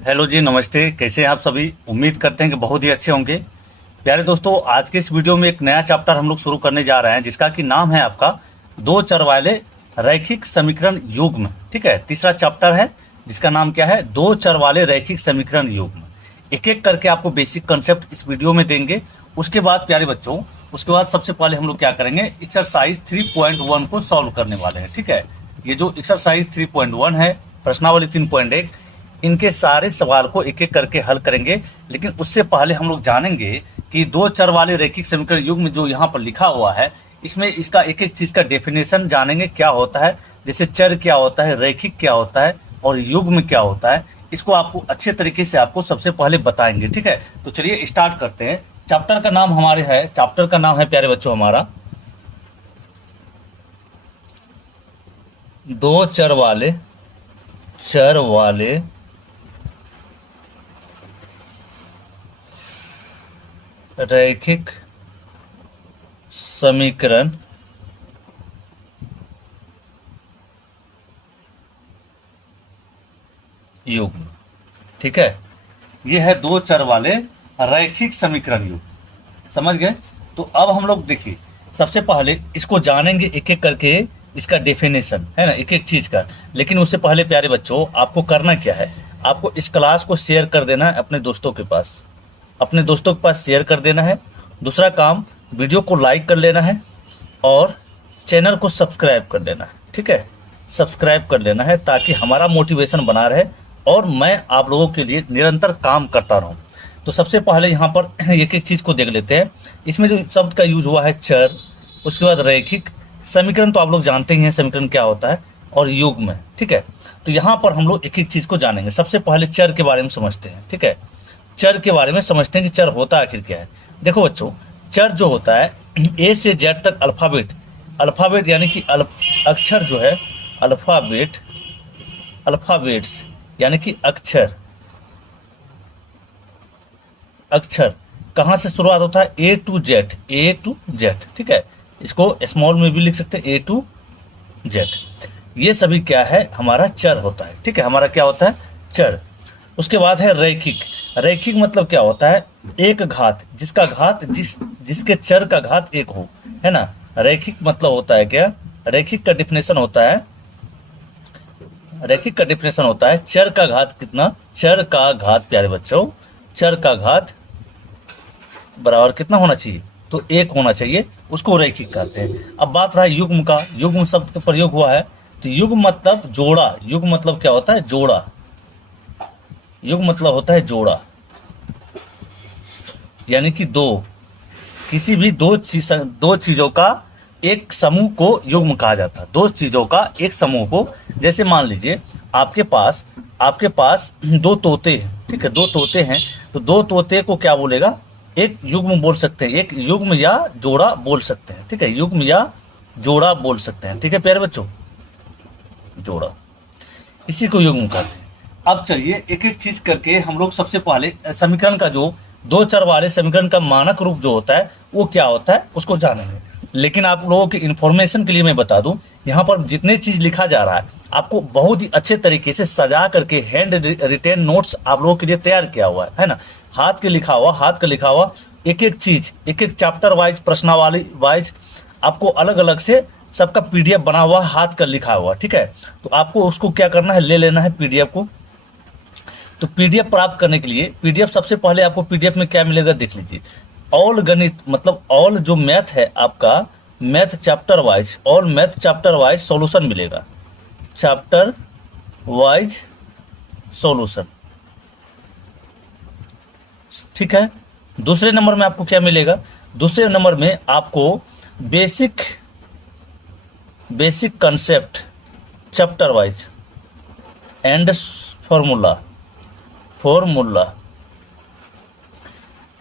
Hello जी, नमस्ते। कैसे हैं आप सभी? उम्मीद करते हैं कि बहुत ही अच्छे होंगे। प्यारे दोस्तों, आज के इस वीडियो में एक नया चैप्टर हम लोग शुरू करने जा रहे हैं, जिसका कि नाम है आपका दो चर वाले रैखिक समीकरण युग्म। ठीक है, तीसरा चैप्टर है जिसका नाम क्या है? दो चर वाले रैखिक समीकरण युग्म। एक एक करके आपको बेसिक कंसेप्ट इस वीडियो में देंगे। उसके बाद प्यारे बच्चों, उसके बाद सबसे पहले हम लोग क्या करेंगे, एक्सरसाइज 3.1 को सॉल्व करने वाले हैं। ठीक है, ये जो एक्सरसाइज 3.1 है, प्रश्नावली 3.1, इनके सारे सवाल को एक एक करके हल करेंगे। लेकिन उससे पहले हम लोग जानेंगे कि दो चर वाले रैखिक समीकरण युग्म जो यहाँ पर लिखा हुआ है, इसमें इसका एक एक चीज का डेफिनेशन जानेंगे, क्या होता है। जैसे चर क्या होता है, रैखिक क्या होता है और युग्म क्या होता है, इसको आपको अच्छे तरीके से आपको सबसे पहले बताएंगे। ठीक है, तो चलिए स्टार्ट करते हैं। चैप्टर का नाम हमारे है, चैप्टर का नाम है प्यारे बच्चों हमारा दो चर वाले रैखिक समीकरण युग्म। ठीक है, ये है दो चर वाले रैखिक समीकरण युग्म। समझ गए? तो अब हम लोग देखिए, सबसे पहले इसको जानेंगे एक एक करके, इसका डेफिनेशन है ना, एक एक चीज का। लेकिन उससे पहले प्यारे बच्चों, आपको करना क्या है, आपको इस क्लास को शेयर कर देना है अपने दोस्तों के पास, अपने दोस्तों के पास शेयर कर देना है। दूसरा काम, वीडियो को लाइक कर लेना है और चैनल को सब्सक्राइब कर लेना है। ठीक है, सब्सक्राइब कर लेना है ताकि हमारा मोटिवेशन बना रहे और मैं आप लोगों के लिए निरंतर काम करता रहूं। तो सबसे पहले यहाँ पर एक एक चीज़ को देख लेते हैं। इसमें जो शब्द का यूज हुआ है चर, उसके बाद रैखिक समीकरण, तो आप लोग जानते ही हैं समीकरण क्या होता है, और युग्म। ठीक है, तो यहाँ पर हम लोग एक एक चीज़ को जानेंगे। सबसे पहले चर के बारे में समझते हैं। ठीक है, चर के बारे में समझते हैं कि चर होता आखिर क्या है। देखो बच्चों, चर जो होता है, ए से जेड तक अल्फ़ाबेट, अल्फ़ाबेट यानी कि अक्षर जो है, अल्फ़ाबेट्स यानी कि अक्षर, अक्षर कहाँ से शुरुआत होता है? A to Z, A to Z. ठीक है, इसको स्मॉल में भी लिख सकते हैं, ए टू जेड। ये सभी क्या है? हमारा चर होता है। ठीक है, हमारा क्या होता है? चर। उसके बाद है रैखिक। रैखिक मतलब क्या होता है? एक घात, जिसका घात जिसके चर का घात एक हो, है ना। रैखिक मतलब होता है क्या? रैखिक का डिफिनेशन होता है, रैखिक का डिफिनेशन होता है चर का घात कितना? चर का घात प्यारे बच्चों, चर का घात बराबर कितना होना चाहिए? तो एक होना चाहिए, उसको रैखिक कहते हैं। अब बात रहा युग्म का। युग्म शब्द का प्रयोग हुआ है, तो युग्म मतलब जोड़ा। युग्म मतलब क्या होता है? जोड़ा। युग्म मतलब होता है जोड़ा, यानी कि दो, किसी भी दो चीजों का एक समूह को युग्म कहा जाता है। दो चीजों का एक समूह को, जैसे मान लीजिए आपके पास दो तोते हैं। ठीक है, दो तोते हैं, तो दो तोते को क्या बोलेगा? एक युग्म बोल सकते हैं, एक युग्म या जोड़ा बोल सकते हैं। ठीक है, युग्म या जोड़ा बोल सकते हैं। ठीक है प्यारे बच्चों, जोड़ा, इसी को युग्म कहते हैं। अब चलिए एक एक चीज करके हम लोग सबसे पहले समीकरण का, जो दो चर वाले समीकरण का मानक रूप जो होता है वो क्या होता है उसको जानेंगे। लेकिन आप लोगों के इन्फॉर्मेशन के लिए मैं बता दूं, यहाँ पर जितने चीज लिखा जा रहा है, आपको बहुत ही अच्छे तरीके से सजा करके हैंड रिटेन नोट्स आप लोगों के लिए तैयार किया हुआ है ना। हाथ का लिखा हुआ एक एक चीज, एक एक चैप्टर वाइज, प्रश्नावली वाइज, आपको अलग अलग से सबका पीडीएफ बना हुआ, हाथ का लिखा हुआ। ठीक है, तो आपको उसको क्या करना है? ले लेना है पीडीएफ को। तो पीडीएफ प्राप्त करने के लिए, पीडीएफ सबसे पहले आपको पीडीएफ में क्या मिलेगा देख लीजिए। ऑल गणित मतलब ऑल जो मैथ है आपका, math chapter wise, all math chapter wise solution मिलेगा, चैप्टर वाइज सॉल्यूशन। ठीक है, दूसरे नंबर में आपको क्या मिलेगा? दूसरे नंबर में आपको basic concept chapter wise and formula,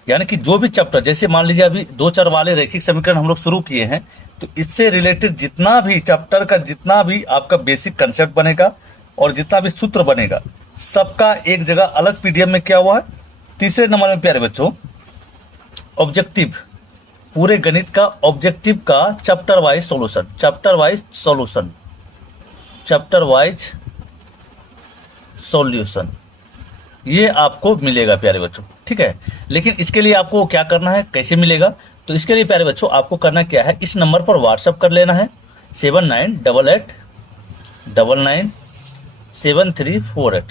यानी कि जो भी चैप्टर, जैसे मान लीजिए अभी दो चर वाले रैखिक समीकरण हम लोग शुरू किए हैं, तो इससे रिलेटेड जितना भी चैप्टर का, जितना भी आपका बेसिक कंसेप्ट बनेगा और जितना भी सूत्र बनेगा, सबका एक जगह अलग पीडीएफ में क्या हुआ है। तीसरे नंबर में प्यारे बच्चों, ऑब्जेक्टिव, पूरे गणित का ऑब्जेक्टिव का चैप्टर वाइज सॉल्यूशन, ये आपको मिलेगा प्यारे बच्चों, ठीक है। लेकिन इसके लिए आपको क्या करना है, कैसे मिलेगा, तो इसके लिए प्यारे बच्चों आपको करना क्या है, इस नंबर पर व्हाट्सअप कर लेना है 7988997348।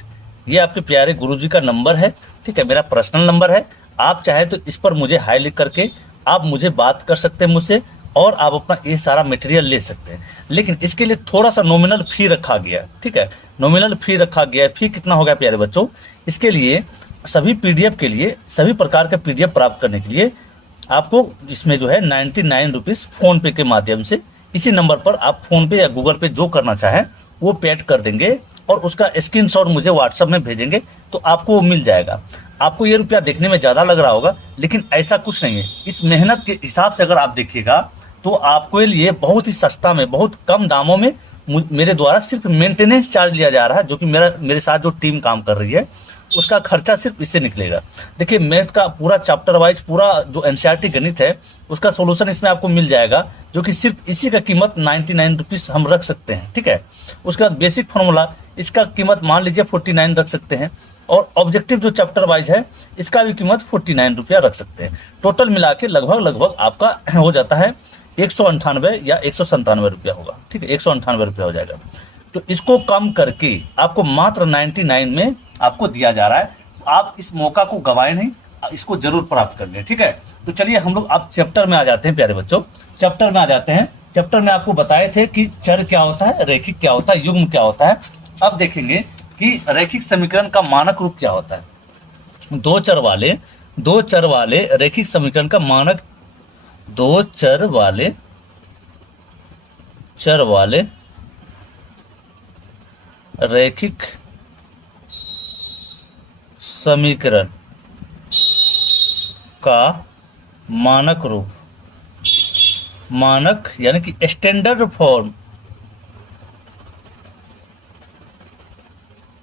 ये आपके प्यारे गुरुजी का नंबर है, ठीक है, मेरा पर्सनल नंबर है। आप चाहे तो इस पर मुझे हाई लिख करके आप मुझे बात कर सकते हैं मुझसे, और आप अपना ये सारा मटेरियल ले सकते हैं। लेकिन इसके लिए थोड़ा सा नॉमिनल फी रखा गया है, ठीक है, नॉमिनल फी रखा गया है। फी कितना होगा प्यारे बच्चों, इसके लिए सभी पीडीएफ के लिए, सभी प्रकार के पीडीएफ प्राप्त करने के लिए आपको इसमें जो है 99 रुपीज़ फ़ोन पे के माध्यम से, इसी नंबर पर आप फ़ोन पे या गूगल पे जो करना चाहें वो पेड कर देंगे, और उसका स्क्रीनशॉट मुझे व्हाट्सएप में भेजेंगे तो आपको वो मिल जाएगा। आपको ये रुपया देखने में ज़्यादा लग रहा होगा, लेकिन ऐसा कुछ नहीं है। इस मेहनत के हिसाब से अगर आप देखिएगा तो आपको लिए बहुत ही सस्ता में, बहुत कम दामों में मेरे द्वारा सिर्फ मेंटेनेंस चार्ज लिया जा रहा है, जो कि मेरे साथ जो टीम काम कर रही है उसका खर्चा सिर्फ इससे निकलेगा। देखिए, मैथ का पूरा चैप्टर वाइज, पूरा जो एनसीईआरटी गणित है उसका सॉल्यूशन इसमें आपको मिल जाएगा, जो कि सिर्फ इसी का कीमत 99 रुपीज़ हम रख सकते हैं, ठीक है। उसके बाद बेसिक फार्मूला, इसका कीमत मान लीजिए 49 रख सकते हैं, और ऑब्जेक्टिव जो चैप्टर वाइज है इसका भी कीमत 49 रुपया रख सकते हैं। टोटल मिला के लगभग आपका हो जाता है 198 या 197 रुपया होगा, ठीक है, 198 रुपया हो जाएगा। तो इसको कम करके आपको मात्र 99 में आपको दिया जा रहा है। तो आप इस मौका को गवाए नहीं, इसको जरूर प्राप्त कर लें, ठीक है। तो चलिए हम लोग अब चैप्टर में आ जाते हैं प्यारे बच्चों, चैप्टर में आ जाते हैं। चैप्टर में आपको बताए थे कि चर क्या होता है, रेखिक क्या होता है, युग्म क्या होता है। अब देखेंगे कि रैखिक समीकरण का मानक रूप क्या होता है। दो चर वाले रैखिक समीकरण का मानक, दो चर वाले रैखिक समीकरण का मानक रूप, मानक यानी कि स्टैंडर्ड फॉर्म,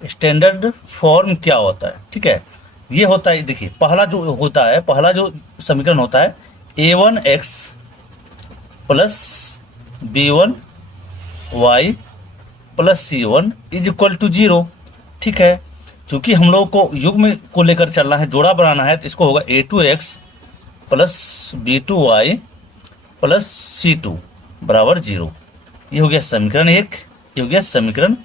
स्टैंडर्ड फॉर्म क्या होता है, ठीक है। ये होता है, देखिए पहला जो समीकरण होता है a1x plus b1y plus c1 is equal to 0, ठीक है। चूंकि हम लोग को युग्म को लेकर चलना है, जोड़ा बनाना है, तो इसको होगा a2x plus b2y plus c2 बराबर 0। ये हो गया समीकरण 1, ये हो गया समीकरण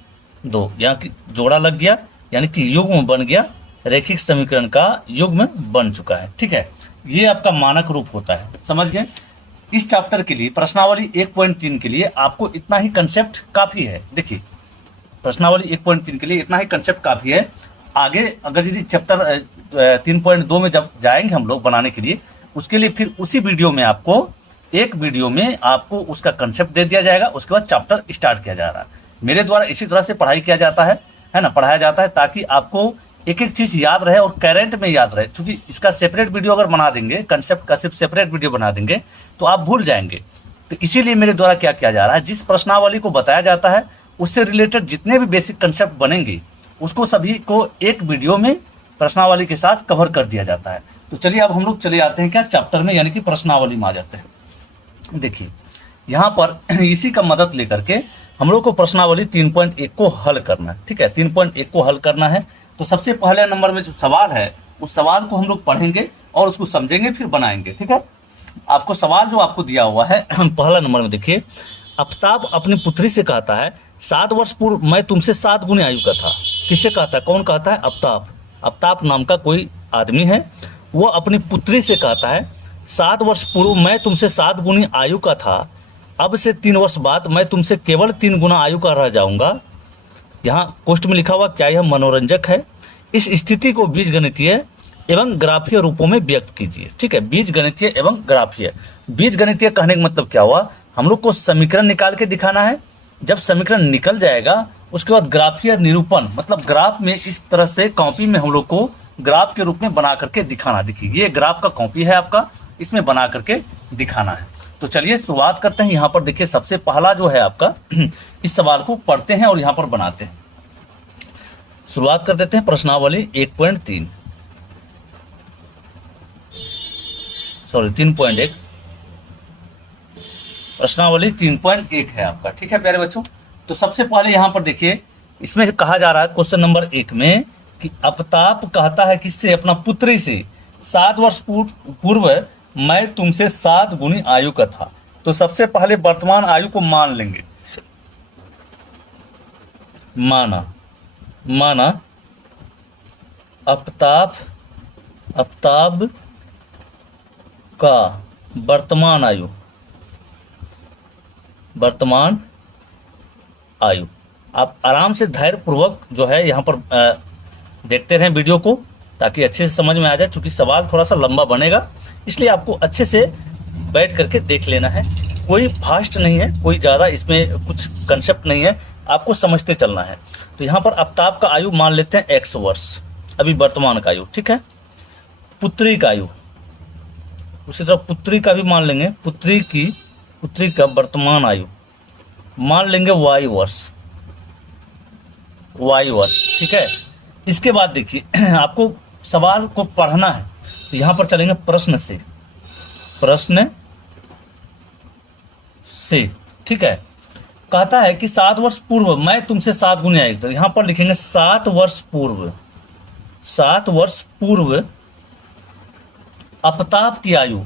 2। यहाँ की जोड़ा लग गया, यानी कि युग्म बन गया, रैखिक समीकरण का युग्म बन चुका है, ठीक है। ये आपका मानक रूप होता है, समझ गए। इस चैप्टर के लिए प्रश्नावली 1.3 के लिए आपको इतना ही कंसेप्ट काफी है। देखिए, प्रश्नावली 1.3 के लिए इतना ही कंसेप्ट काफी है। आगे अगर यदि चैप्टर 3.2 में जब जाएंगे हम लोग बनाने के लिए, उसके लिए फिर उसी वीडियो में आपको, एक वीडियो में आपको उसका कंसेप्ट दे दिया जाएगा, उसके बाद चैप्टर स्टार्ट किया जा रहा है। मेरे द्वारा इसी तरह से पढ़ाई किया जाता है ना, पढ़ाया जाता है, ताकि आपको एक एक चीज याद रहे और करेंट में याद रहे। क्योंकि इसका सेपरेट वीडियो अगर बना देंगे, कंसेप्ट का सिर्फ सेपरेट वीडियो बना देंगे तो आप भूल जाएंगे। तो इसीलिए मेरे द्वारा क्या किया जा रहा है, जिस प्रश्नावली को बताया जाता है उससे रिलेटेड जितने भी बेसिक कंसेप्ट बनेंगे उसको सभी को एक वीडियो में प्रश्नावली के साथ कवर कर दिया जाता है। तो चलिए अब हम लोग चले आते हैं क्या चैप्टर में, यानी कि प्रश्नावली में आ जाते हैं। देखिए यहाँ पर इसी का मदद लेकर के हम लोग को प्रश्नावली 3.1 को हल करना है, ठीक है। 3.1 को हल करना है, तो सबसे पहले नंबर में जो सवाल है उस सवाल को हम लोग पढ़ेंगे और उसको समझेंगे, फिर बनाएंगे, ठीक है। आपको सवाल जो आपको दिया हुआ है पहला नंबर में देखिए, आफ्ताब अपनी पुत्री से कहता है 7 वर्ष पूर्व मैं तुमसे 7 गुनी आयु का था। किससे कहता है, कौन कहता है, आफ्ताब। आफ्ताब नाम का कोई आदमी है, वो अपनी पुत्री से कहता है 7 वर्ष पूर्व मैं तुमसे 7 गुनी आयु का था, अब से 3 वर्ष बाद मैं तुमसे केवल 3 गुना आयु का रह जाऊंगा। यहाँ पोस्ट में लिखा हुआ क्या यह मनोरंजक है। इस स्थिति को बीजगणितीय एवं ग्राफीय रूपों में व्यक्त कीजिए, ठीक है। बीजगणितीय एवं ग्राफीय, बीजगणितीय कहने का मतलब क्या हुआ, हम लोग को समीकरण निकाल के दिखाना है। जब समीकरण निकल जाएगा उसके बाद ग्राफीय निरूपण, मतलब ग्राफ में इस तरह से कॉपी में हम लोग को ग्राफ के रूप में बना करके दिखाना। देखिए ये ग्राफ का कॉपी है आपका, इसमें बना करके दिखाना है। तो चलिए शुरुआत करते हैं। यहाँ पर देखिए सबसे पहला जो है आपका इस सवाल को पढ़ते हैं और यहाँ पर बनाते हैं। शुरुआत कर देते हैं प्रश्नावली 1.3 सॉरी 3.1, प्रश्नावली 3.1 है आपका, ठीक है प्यारे बच्चों। तो सबसे पहले यहाँ पर देखिए, इसमें कहा जा रहा है क्वेश्चन नंबर 1 में कि अपताप कहता है किससे, अपना पुत्री से, 7 वर्ष पूर्व मैं तुमसे 7 गुनी आयु का था। तो सबसे पहले वर्तमान आयु को मान लेंगे, माना अपताप का वर्तमान आयु। आप आराम से धैर्य पूर्वक जो है यहाँ पर देखते रहें वीडियो को, ताकि अच्छे से समझ में आ जाए। चूंकि सवाल थोड़ा सा लंबा बनेगा, इसलिए आपको अच्छे से बैठ करके देख लेना है। कोई फास्ट नहीं है, कोई ज़्यादा इसमें कुछ कंसेप्ट नहीं है, आपको समझते चलना है। तो यहाँ पर अपताप का आयु मान लेते हैं x वर्ष, अभी वर्तमान का आयु, ठीक है। पुत्री का आयु, उसी तरह पुत्री का भी मान लेंगे, पुत्री का वर्तमान आयु मान लेंगे y वर्ष, ठीक है। इसके बाद देखिए आपको सवाल को पढ़ना है, तो यहाँ पर चलेंगे प्रश्न से, ठीक है। कहता है कि 7 वर्ष पूर्व मैं तुमसे 7 गुनी आयु, तो यहाँ पर लिखेंगे 7 वर्ष पूर्व अपताप की आयु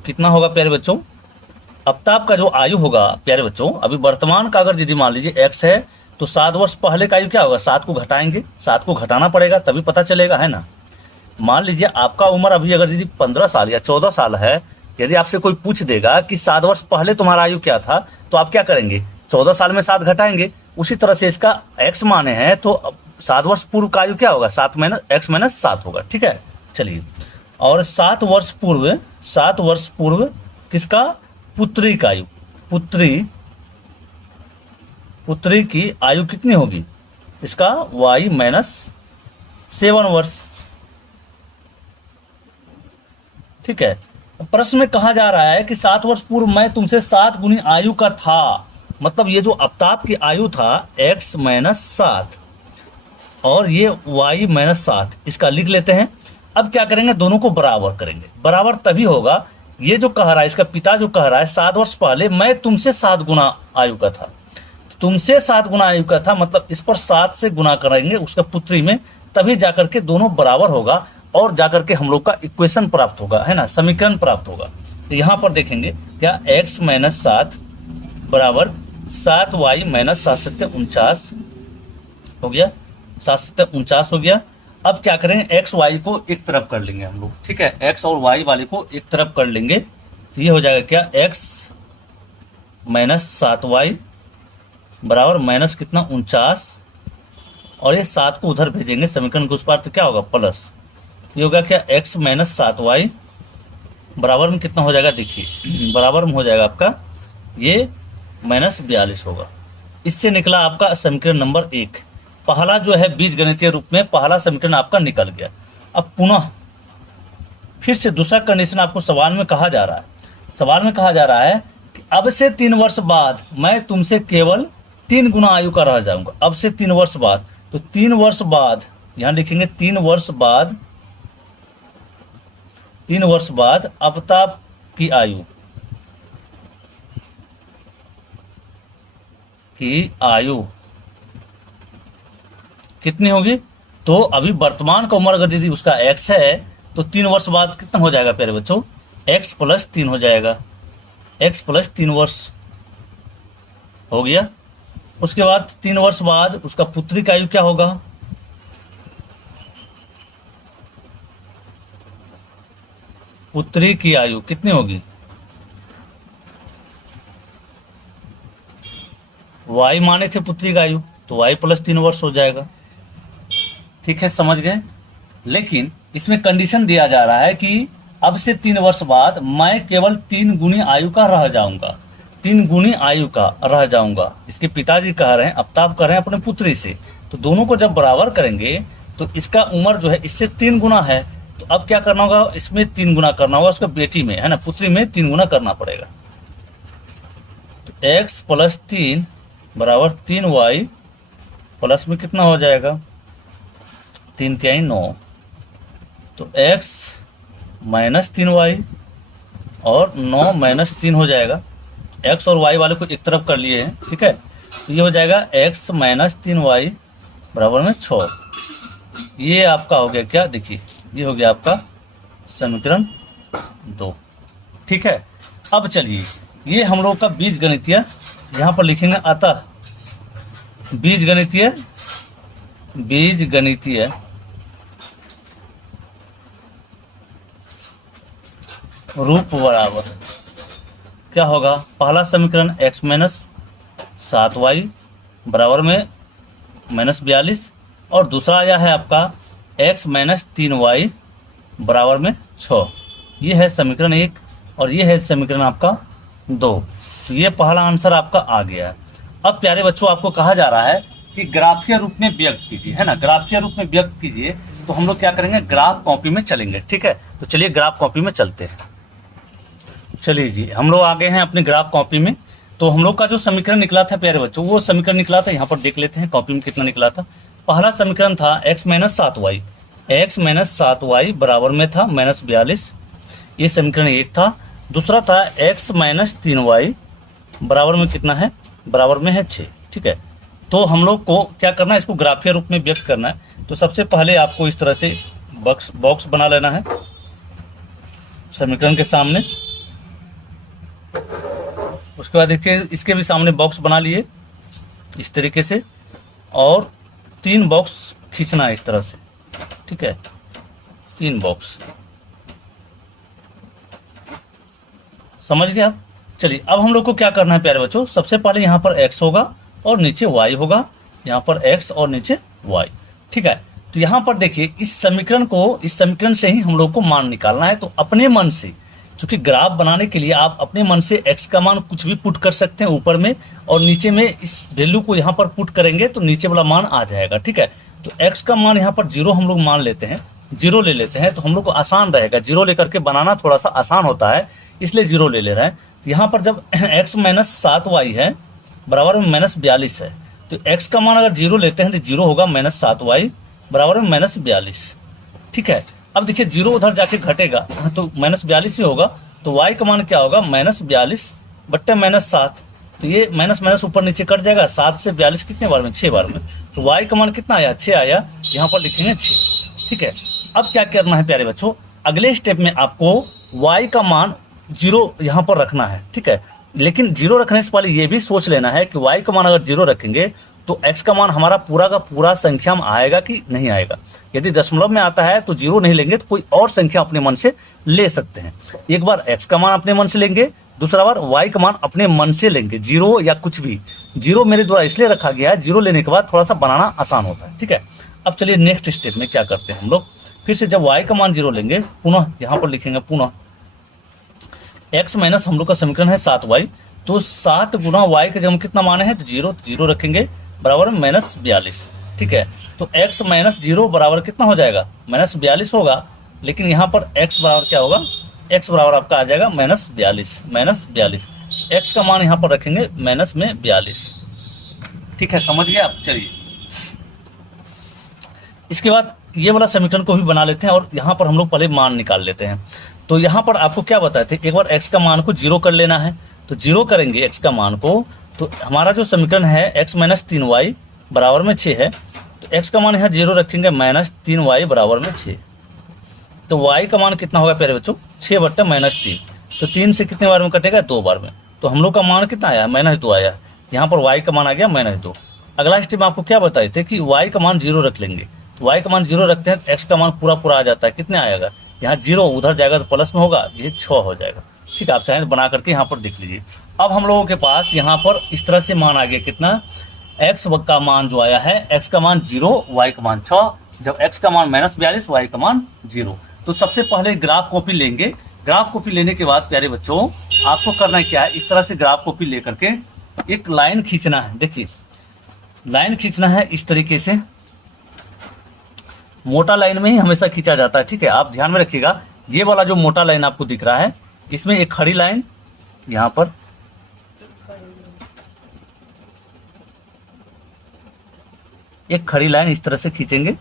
कितना होगा प्यारे बच्चों। अपताप का जो आयु होगा प्यारे बच्चों, अभी वर्तमान का अगर यदि मान लीजिए x है, तो 7 वर्ष पहले का आयु क्या होगा, 7 को घटाएंगे, 7 को घटाना पड़ेगा तभी पता चलेगा, है ना। मान लीजिए आपका उम्र अभी अगर यदि 15 साल या 14 साल है, यदि आपसे कोई पूछ देगा कि 7 वर्ष पहले तुम्हारा आयु क्या था, तो आप क्या करेंगे, 14 साल में 7 घटाएंगे। उसी तरह से इसका x माने हैं, तो 7 वर्ष पूर्व का आयु क्या होगा, x माइनस 7 होगा, ठीक है। चलिए, और 7 वर्ष पूर्व किसका, पुत्री का आयु, पुत्री की आयु कितनी होगी, इसका y माइनस 7 वर्ष, ठीक है। प्रश्न में कहा जा रहा है कि 7 वर्ष पूर्व मैं तुमसे 7 गुनी आयु का था, मतलब ये जो अपताप की आयु था x माइनस 7 और ये y माइनस 7, इसका लिख लेते हैं। अब क्या करेंगे, दोनों को बराबर करेंगे। बराबर तभी होगा, ये जो कह रहा है, इसका पिता जो कह रहा है 7 वर्ष पहले मैं तुमसे 7 गुना आयु का था, तुमसे 7 गुना आयु का था, मतलब इस पर 7 से गुना करेंगे उसका पुत्री में, तभी जाकर के दोनों बराबर होगा और जाकर के हम लोग का इक्वेशन प्राप्त होगा, है ना, समीकरण प्राप्त होगा। तो यहाँ पर देखेंगे क्या, x माइनस 7 बराबर 7y माइनस 7 सत्ते 49 हो गया, 7 सत्ते 49 हो गया। अब क्या करेंगे, x y को एक तरफ कर लेंगे हम लोग, ठीक है, x और y वाले को एक तरफ कर लेंगे, तो ये हो जाएगा क्या, x माइनस 7y बराबर माइनस कितना 49, और ये 7 को उधर भेजेंगे समीकरण के उस पार, तो क्या होगा प्लस, ये होगा क्या, x माइनस 7y बराबर में कितना हो जाएगा, देखिए बराबर में हो जाएगा आपका ये माइनस 42 होगा। इससे निकला आपका समीकरण नंबर 1, पहला जो है बीज गणितीय रूप में पहला समीकरण आपका निकल गया। अब पुनः फिर से दूसरा कंडीशन आपको सवाल में कहा जा रहा है, कि अब से 3 वर्ष बाद मैं तुमसे केवल 3 गुना आयु का रह जाऊंगा। अब से 3 वर्ष बाद, तो 3 वर्ष बाद यहां लिखेंगे 3 वर्ष बाद अपताप की आयु कितनी होगी। तो अभी वर्तमान का उम्र अगर यदि उसका x है, तो 3 वर्ष बाद कितना हो जाएगा प्यारे बच्चों, x प्लस 3 हो जाएगा, x प्लस 3 वर्ष हो गया। उसके बाद 3 वर्ष बाद उसका पुत्री का आयु क्या होगा, पुत्री की आयु कितनी होगी, y माने थे पुत्री का आयु, तो y प्लस 3 वर्ष हो जाएगा, ठीक है, समझ गए। लेकिन इसमें कंडीशन दिया जा रहा है कि अब से 3 वर्ष बाद मैं केवल 3 गुनी आयु का रह जाऊंगा, 3 गुनी आयु का रह जाऊंगा। इसके पिताजी कह रहे हैं, अपताप कह रहे हैं अपने पुत्री से, तो दोनों को जब बराबर करेंगे तो इसका उम्र जो है इससे 3 गुना है, तो अब क्या करना होगा, इसमें 3 गुना करना होगा, उसका बेटी में, है ना, पुत्री में 3 गुना करना पड़ेगा। तो x प्लस 3 बराबर 3y प्लस में कितना हो जाएगा, 3 3 9, तो x माइनस 3y और 9 माइनस 3 हो जाएगा, एक्स और वाई वाले को एक तरफ कर लिए हैं, ठीक है। तो ये हो जाएगा x माइनस 3y बराबर में 6। ये आपका हो गया क्या, देखिए ये हो गया आपका समीकरण 2, ठीक है। अब चलिए ये हम लोग का बीजगणितीय यहाँ पर लिखेंगे, अतः बीजगणितीय रूप बराबर क्या होगा, पहला समीकरण x माइनस 7y बराबर में -42 और दूसरा आया है आपका x माइनस 3y बराबर में 6। ये है समीकरण 1 और ये है समीकरण आपका 2। तो ये पहला आंसर आपका आ गया है। अब प्यारे बच्चों आपको कहा जा रहा है कि ग्राफीय रूप में व्यक्त कीजिए, है ना, ग्राफीय रूप में व्यक्त कीजिए। तो हम लोग क्या करेंगे, ग्राफ कॉपी में चलेंगे, ठीक है। तो चलिए ग्राफ कॉपी में चलते हैं। चलिए जी हम लोग आ गए हैं अपने ग्राफ कॉपी में। तो हम लोग का जो समीकरण निकला था प्यारे बच्चों, वो समीकरण निकला था, यहाँ पर देख लेते हैं कॉपी में कितना निकला था। पहला समीकरण था x माइनस 7y बराबर में था -42, ये समीकरण 1 था। दूसरा था x माइनस 3y बराबर में कितना है, बराबर में है 6, ठीक है। तो हम लोग को क्या करना है, इसको ग्राफीय रूप में व्यक्त करना है। तो सबसे पहले आपको इस तरह से बॉक्स बना लेना है समीकरण के सामने। उसके बाद देखिए इसके भी सामने बॉक्स बना लिए इस तरीके से, और 3 बॉक्स खींचना है इस तरह से, ठीक है, 3 बॉक्स, समझ गए आप। चलिए अब हम लोग को क्या करना है प्यारे बच्चों, सबसे पहले यहाँ पर x होगा और नीचे y होगा, यहाँ पर x और नीचे y, ठीक है। तो यहाँ पर देखिए इस समीकरण से ही हम लोग को मान निकालना है। तो अपने मन से, क्योंकि ग्राफ बनाने के लिए आप अपने मन से x का मान कुछ भी पुट कर सकते हैं ऊपर में, और नीचे में इस वैल्यू को यहाँ पर पुट करेंगे तो नीचे वाला मान आ जाएगा, ठीक है। तो x का मान यहाँ पर 0 हम लोग मान लेते हैं, 0 ले लेते हैं, तो हम लोग को आसान रहेगा। 0 लेकर के बनाना थोड़ा सा आसान होता है, इसलिए 0 ले रहे हैं। यहाँ पर जब x माइनस 7y है बराबर में -42 है, तो x का मान अगर 0 लेते हैं तो 0 होगा -7y बराबर में -42, ठीक है। अब देखिए 0 उधर जाके घटेगा तो -42 ही होगा। तो y का मान क्या होगा, -42 बट्टे -7। तो ये माइनस माइनस ऊपर नीचे कट जाएगा, 7 से 42 कितने बार में, 6 बार में। तो y का मान कितना आया, 6 आया, यहाँ पर लिखेंगे 6, ठीक है। अब क्या करना है प्यारे बच्चों, अगले स्टेप में आपको y का मान 0 यहाँ पर रखना है, ठीक है। लेकिन 0 रखने से पहले ये भी सोच लेना है कि y का मान अगर 0 रखेंगे तो x का मान हमारा पूरा का पूरा संख्या में आएगा कि नहीं आएगा। यदि दशमलव में आता है तो 0 नहीं लेंगे, तो कोई और संख्या अपने मन से ले सकते हैं। एक बार x का मान अपने मन से लेंगे, दूसरा बार y का मान अपने मन से लेंगे, 0 या कुछ भी। 0 मेरे द्वारा इसलिए रखा गया है, 0 लेने के बाद थोड़ा सा बनाना आसान होता है, ठीक है। अब चलिए नेक्स्ट स्टेप में क्या करते हैं हम लोग, फिर से जब y का मान 0 लेंगे, पुनः यहाँ पर लिखेंगे पुनः x माइनस हम लोग का समीकरण है 7y, तो 7 गुना y का जब कितना मान है तो 0 रखेंगे बराबर -42, ठीक है। तो x माइनस 0 बराबर कितना हो जाएगा, -42 होगा। लेकिन यहाँ पर x बराबर क्या होगा, x बराबर आपका आ जाएगा -42, x का मान यहाँ पर रखेंगे -42, ठीक है, समझ गए आप। चलिए इसके बाद ये वाला समीकरण को भी बना लेते हैं और यहाँ पर हम लोग पहले मान निकाल लेते हैं। तो यहाँ पर आपको क्या बताए थे, एक बार x का मान को 0 कर लेना है। तो 0 करेंगे x का मान को, तो हमारा जो समीकरण है x माइनस 3y बराबर में 6 है। तो x का मान यहाँ 0 रखेंगे, -3y बराबर में 6। तो y का मान कितना होगा प्यारे बच्चों, 6 बट्टा -3। तो 3 से कितने बार में कटेगा, 2 बार में। तो हम लोग का मान कितना आया, -2 आया। यहाँ पर y का मान आ गया -2। अगला स्टेप में आपको क्या बताए थे कि y का मान 0 रख लेंगे। तो y का मान 0 रखते हैं तो x का मान पूरा आ जाता है, कितने आएगा, यहाँ 0 उधर जाएगा तो प्लस में होगा, ये 6 हो जाएगा, ठीक है। आप चाहें तो बना करके यहाँ पर देख लीजिए। अब हम लोगों के पास यहाँ पर इस तरह से मान आ गया, कितना, x का मान जो आया है, x का मान 0, y का मान 6। जब x का मान -42, y का मान 0। तो सबसे पहले ग्राफ कॉपी लेंगे। ग्राफ कॉपी लेने के बाद प्यारे बच्चों आपको करना क्या है, इस तरह से ग्राफ कॉपी लेकर के एक लाइन खींचना है। देखिए लाइन खींचना है इस तरीके से, मोटा लाइन में ही हमेशा खींचा जाता है, ठीक है। आप ध्यान में रखिएगा, ये वाला जो मोटा लाइन आपको दिख रहा है, इसमें एक खड़ी लाइन, यहाँ पर एक खड़ी लाइन इस तरह से खींचेंगे,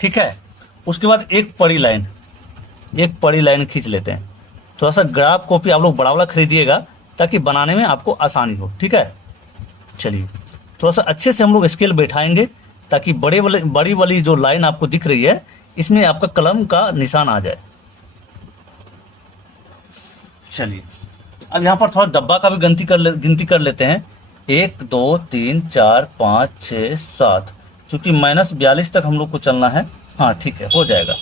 ठीक है। उसके बाद एक पड़ी लाइन खींच लेते हैं, थोड़ा सा ग्राफ कॉपी आप लोग बड़ा वाला खरीदिएगा ताकि बनाने में आपको आसानी हो, ठीक है। चलिए थोड़ा सा अच्छे से हम लोग स्केल बैठाएंगे ताकि बड़ी वाली जो लाइन आपको दिख रही है इसमें आपका कलम का निशान आ जाए। चलिए अब यहाँ पर थोड़ा डब्बा का भी गिनती कर लेते हैं। 1 2 3 4 5 6 7, चूँकि -42 तक हम लोग को चलना है। हाँ ठीक है, हो जाएगा।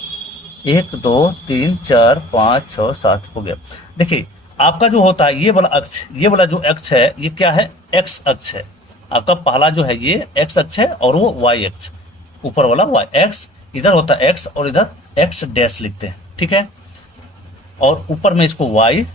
1 2 3 4 5 6 7 हो गया। देखिए आपका जो होता है ये वाला अक्ष, ये वाला जो अक्ष है ये क्या है, एक्स अक्ष है। आपका पहला जो है ये एक्स अक्ष है और वो वाई अक्ष, ऊपर वाला वाई। एक्स इधर होता है एक्स और इधर एक्स डैश लिखते हैं, ठीक है। और ऊपर में इसको वाई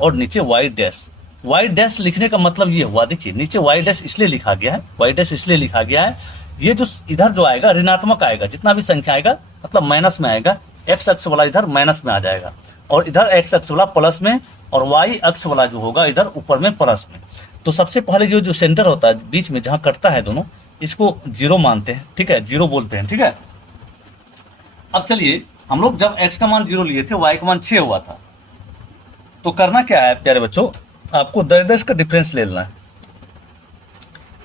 और नीचे वाई डैश। वाई डैश लिखने का मतलब ये हुआ, देखिए नीचे वाई डैश इसलिए लिखा गया है, वाई डैश इसलिए लिखा गया है, ये जो इधर जो आएगा ऋणात्मक आएगा, जितना भी संख्या आएगा मतलब माइनस में आएगा। एक्स अक्ष वाला इधर माइनस में आ जाएगा और इधर एक्स अक्ष वाला प्लस में, और वाई अक्ष वाला जो होगा इधर ऊपर में प्लस में। तो सबसे पहले जो सेंटर होता है बीच में जहां कटता है दोनों, इसको 0 मानते हैं, ठीक है, 0 बोलते हैं, ठीक है। अब चलिए हम लोग जब x का मान 0 लिए थे, y का मान 6 हुआ था, तो करना क्या है प्यारे बच्चों, आपको 10-10 का डिफरेंस ले लेना है।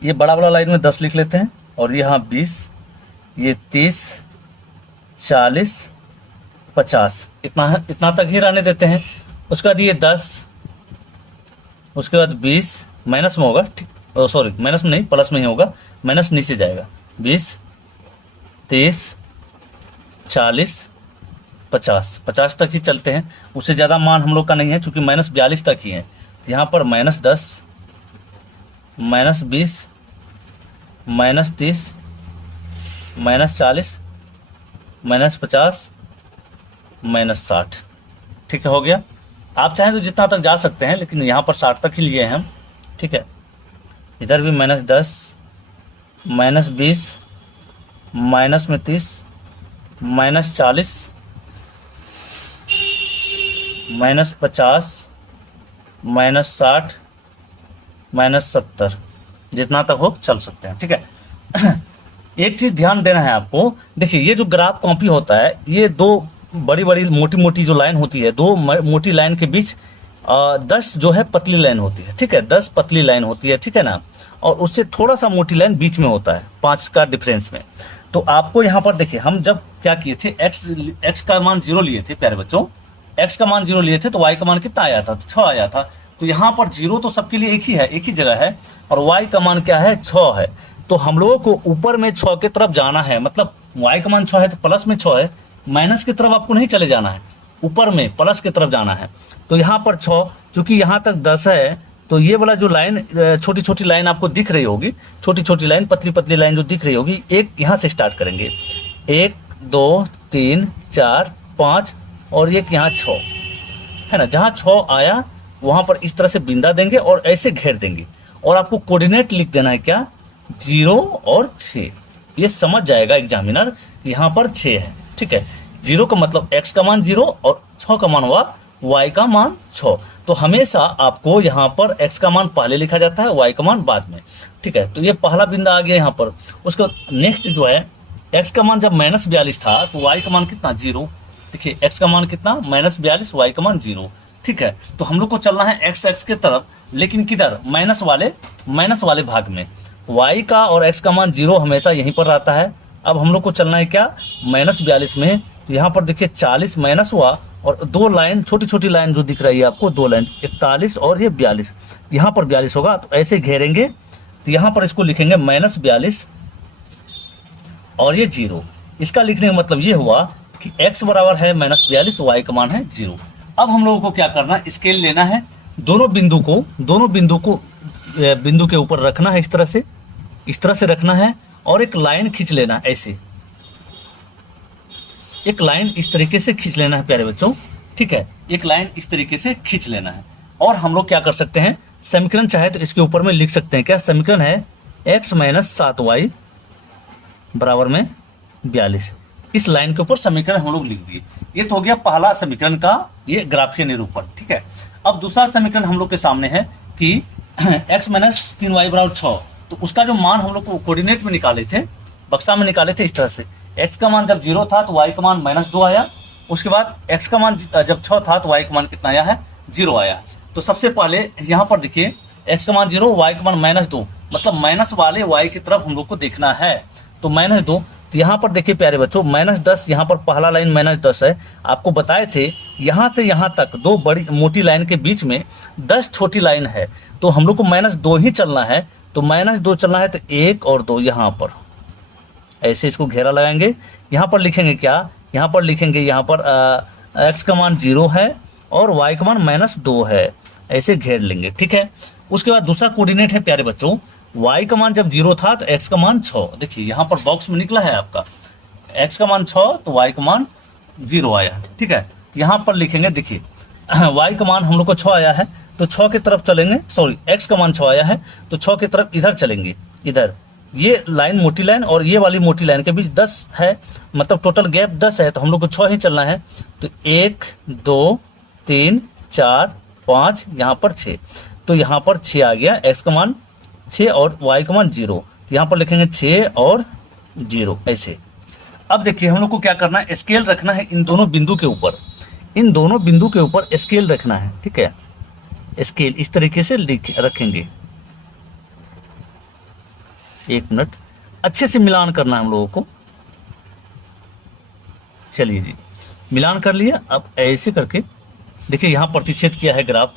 ये बड़ा वाला लाइन में 10 लिख लेते हैं और यहाँ 20, ये 30, 40, 50, इतना तक ही रहने देते हैं। उसके बाद ये 10, उसके बाद 20 माइनस में होगा, ठीक, सॉरी माइनस में नहीं, प्लस में ही होगा, माइनस नीचे जाएगा। 20, 30, 40, 50 तक ही चलते हैं, उससे ज़्यादा मान हम लोग का नहीं है चूँकि -42 तक ही है। यहाँ पर -10, -20, -30, -40, -50, -60, ठीक है, हो गया। आप चाहें तो जितना तक जा सकते हैं, लेकिन यहाँ पर 60 तक ही लिए हैं हम, ठीक है। इधर भी -10, -20, -30, -40, -50, -60, -70, जितना तक हो चल सकते हैं, ठीक है। एक चीज़ ध्यान देना है आपको, देखिए ये जो ग्राफ कॉपी होता है, ये दो बड़ी बड़ी मोटी मोटी जो लाइन होती है, दो मोटी लाइन के बीच 10 जो है पतली लाइन होती है, ठीक है, 10 पतली लाइन होती है, ठीक है ना। और उससे थोड़ा सा मोटी लाइन बीच में होता है 5 का डिफरेंस में। तो आपको यहाँ पर देखिए, हम जब क्या किए थे, एक्स का मान 0 लिए थे प्यारे बच्चों, एक्स का मान 0 लिए थे तो वाई का मान कितना आया था, तो 6 आया था। तो यहाँ पर 0 तो सबके लिए एक ही है, एक ही जगह है, और वाई का मान क्या है, 6 है। तो हम लोगों को ऊपर में 6 की तरफ जाना है, मतलब वाई का मान 6 है तो प्लस में 6 है, माइनस की तरफ आपको नहीं चले जाना है, ऊपर में प्लस की तरफ जाना है। तो यहाँ पर 6, चूंकि यहाँ तक 10 है, तो ये वाला जो लाइन छोटी छोटी लाइन आपको दिख रही होगी, छोटी छोटी लाइन, पतली पतली लाइन जो दिख रही होगी, एक यहाँ से स्टार्ट करेंगे, 1 2 3 4 5 और एक यहाँ 6 है ना। जहाँ 6 आया वहाँ पर इस तरह से बिंदा देंगे और ऐसे घेर देंगे, और आपको कोऑर्डिनेट लिख देना है क्या, 0 और 6। ये समझ जाएगा एग्जामिनर, यहाँ पर 6 है, ठीक है। 0 का मतलब x का मान 0 और 6 का मान हुआ y का मान 6। तो हमेशा आपको यहाँ पर x का मान पहले लिखा जाता है, y का मान बाद में, ठीक है। तो ये पहला बिंदा आ गया यहाँ पर। उसके नेक्स्ट जो है, x का मान जब -42 था तो y का मान कितना, 0। देखिए x का मान कितना, -42, y का मान 0, ठीक है। तो हम लोग को चलना है x के तरफ, लेकिन किधर, माइनस वाले भाग में। y का और x का मान 0 हमेशा यहीं पर रहता है। अब हम लोग को चलना है क्या, -42 में। तो यहाँ पर देखिए 40 माइनस हुआ, और दो लाइन छोटी छोटी लाइन जो दिख रही है आपको, दो लाइन 41 और ये 42, यहाँ पर 42 होगा, तो ऐसे घेरेंगे। तो यहाँ पर इसको लिखेंगे -42 और ये 0। इसका लिखने का मतलब ये हुआ कि x बराबर है -42, y का मान है 0। अब हम लोगों को क्या करना है, स्केल लेना है, दोनों बिंदु के ऊपर रखना है, इस तरह से रखना है, और एक लाइन खींच लेना है, ऐसे एक लाइन इस तरीके से खींच लेना है प्यारे बच्चों, ठीक है। एक लाइन इस तरीके से खींच लेना है। और हम लोग क्या कर सकते हैं, समीकरण चाहे तो इसके ऊपर में लिख सकते हैं। क्या समीकरण है, x - 7y बराबर में 42। इस लाइन के ऊपर समीकरण हम लोग लिख दिए। ये तो हो गया पहला समीकरण का ये ग्राफीय निरूपण, ठीक है। अब दूसरा समीकरण हम लोग के सामने है कि x - 3y बराबर 6। तो उसका जो मान हम लोग को कोऑर्डिनेट में निकाले थे, बक्सा में निकाले थे इस तरह से, x का मान जब 0 था तो y का मान -2 आया, उसके बाद x का मान जब 6 था तो y का मान कितना आया है, 0 आया। तो सबसे पहले यहाँ पर देखिए x का मान 0, y का मान -2, मतलब माइनस वाले y की तरफ हम लोग को देखना है। तो -2, तो यहाँ पर देखिए प्यारे बच्चों -10, यहाँ पर पहला लाइन -10 है। आपको बताए थे यहाँ से यहाँ तक दो बड़ी मोटी लाइन के बीच में 10 छोटी लाइन है, तो हम लोग को -2 ही चलना है। तो -2 चलना है तो 1 और 2 यहाँ पर ऐसे इसको घेरा लगाएंगे। यहाँ पर लिखेंगे क्या, यहाँ पर लिखेंगे यहाँ पर x का मान 0 है और y का मान -2 है, ऐसे घेर लेंगे, ठीक है। उसके बाद दूसरा कोऑर्डिनेट है प्यारे बच्चों, y का मान जब 0 था तो x का मान 6, देखिए यहाँ पर बॉक्स में निकला है आपका x का मान 6 तो y का मान 0 आया, ठीक है। यहाँ पर लिखेंगे, देखिए y का मान हम लोग को 6 आया है तो 6 की तरफ चलेंगे, सॉरी x का मान 6 आया है तो 6 की तरफ इधर चलेंगे, इधर ये लाइन मोटी लाइन और ये वाली मोटी लाइन के बीच 10 है, मतलब टोटल गैप 10 है, तो हम लोग को 6 ही चलना है। तो 1 2 3 4 5, यहाँ पर 6, तो यहाँ पर 6 आ गया, x का मान 6 और y का मान 0, तो यहाँ पर लिखेंगे 6 और 0 ऐसे। अब देखिए हम लोग को क्या करना है, स्केल रखना है इन दोनों बिंदु के ऊपर, इन दोनों बिंदु के ऊपर स्केल रखना है, ठीक है। स्केल इस तरीके से रखेंगे, 1 मिनट, अच्छे से मिलान करना है हम लोगों को। चलिए जी, मिलान कर लिया। अब ऐसे करके देखिए यहाँ प्रतिच्छेद किया है ग्राफ,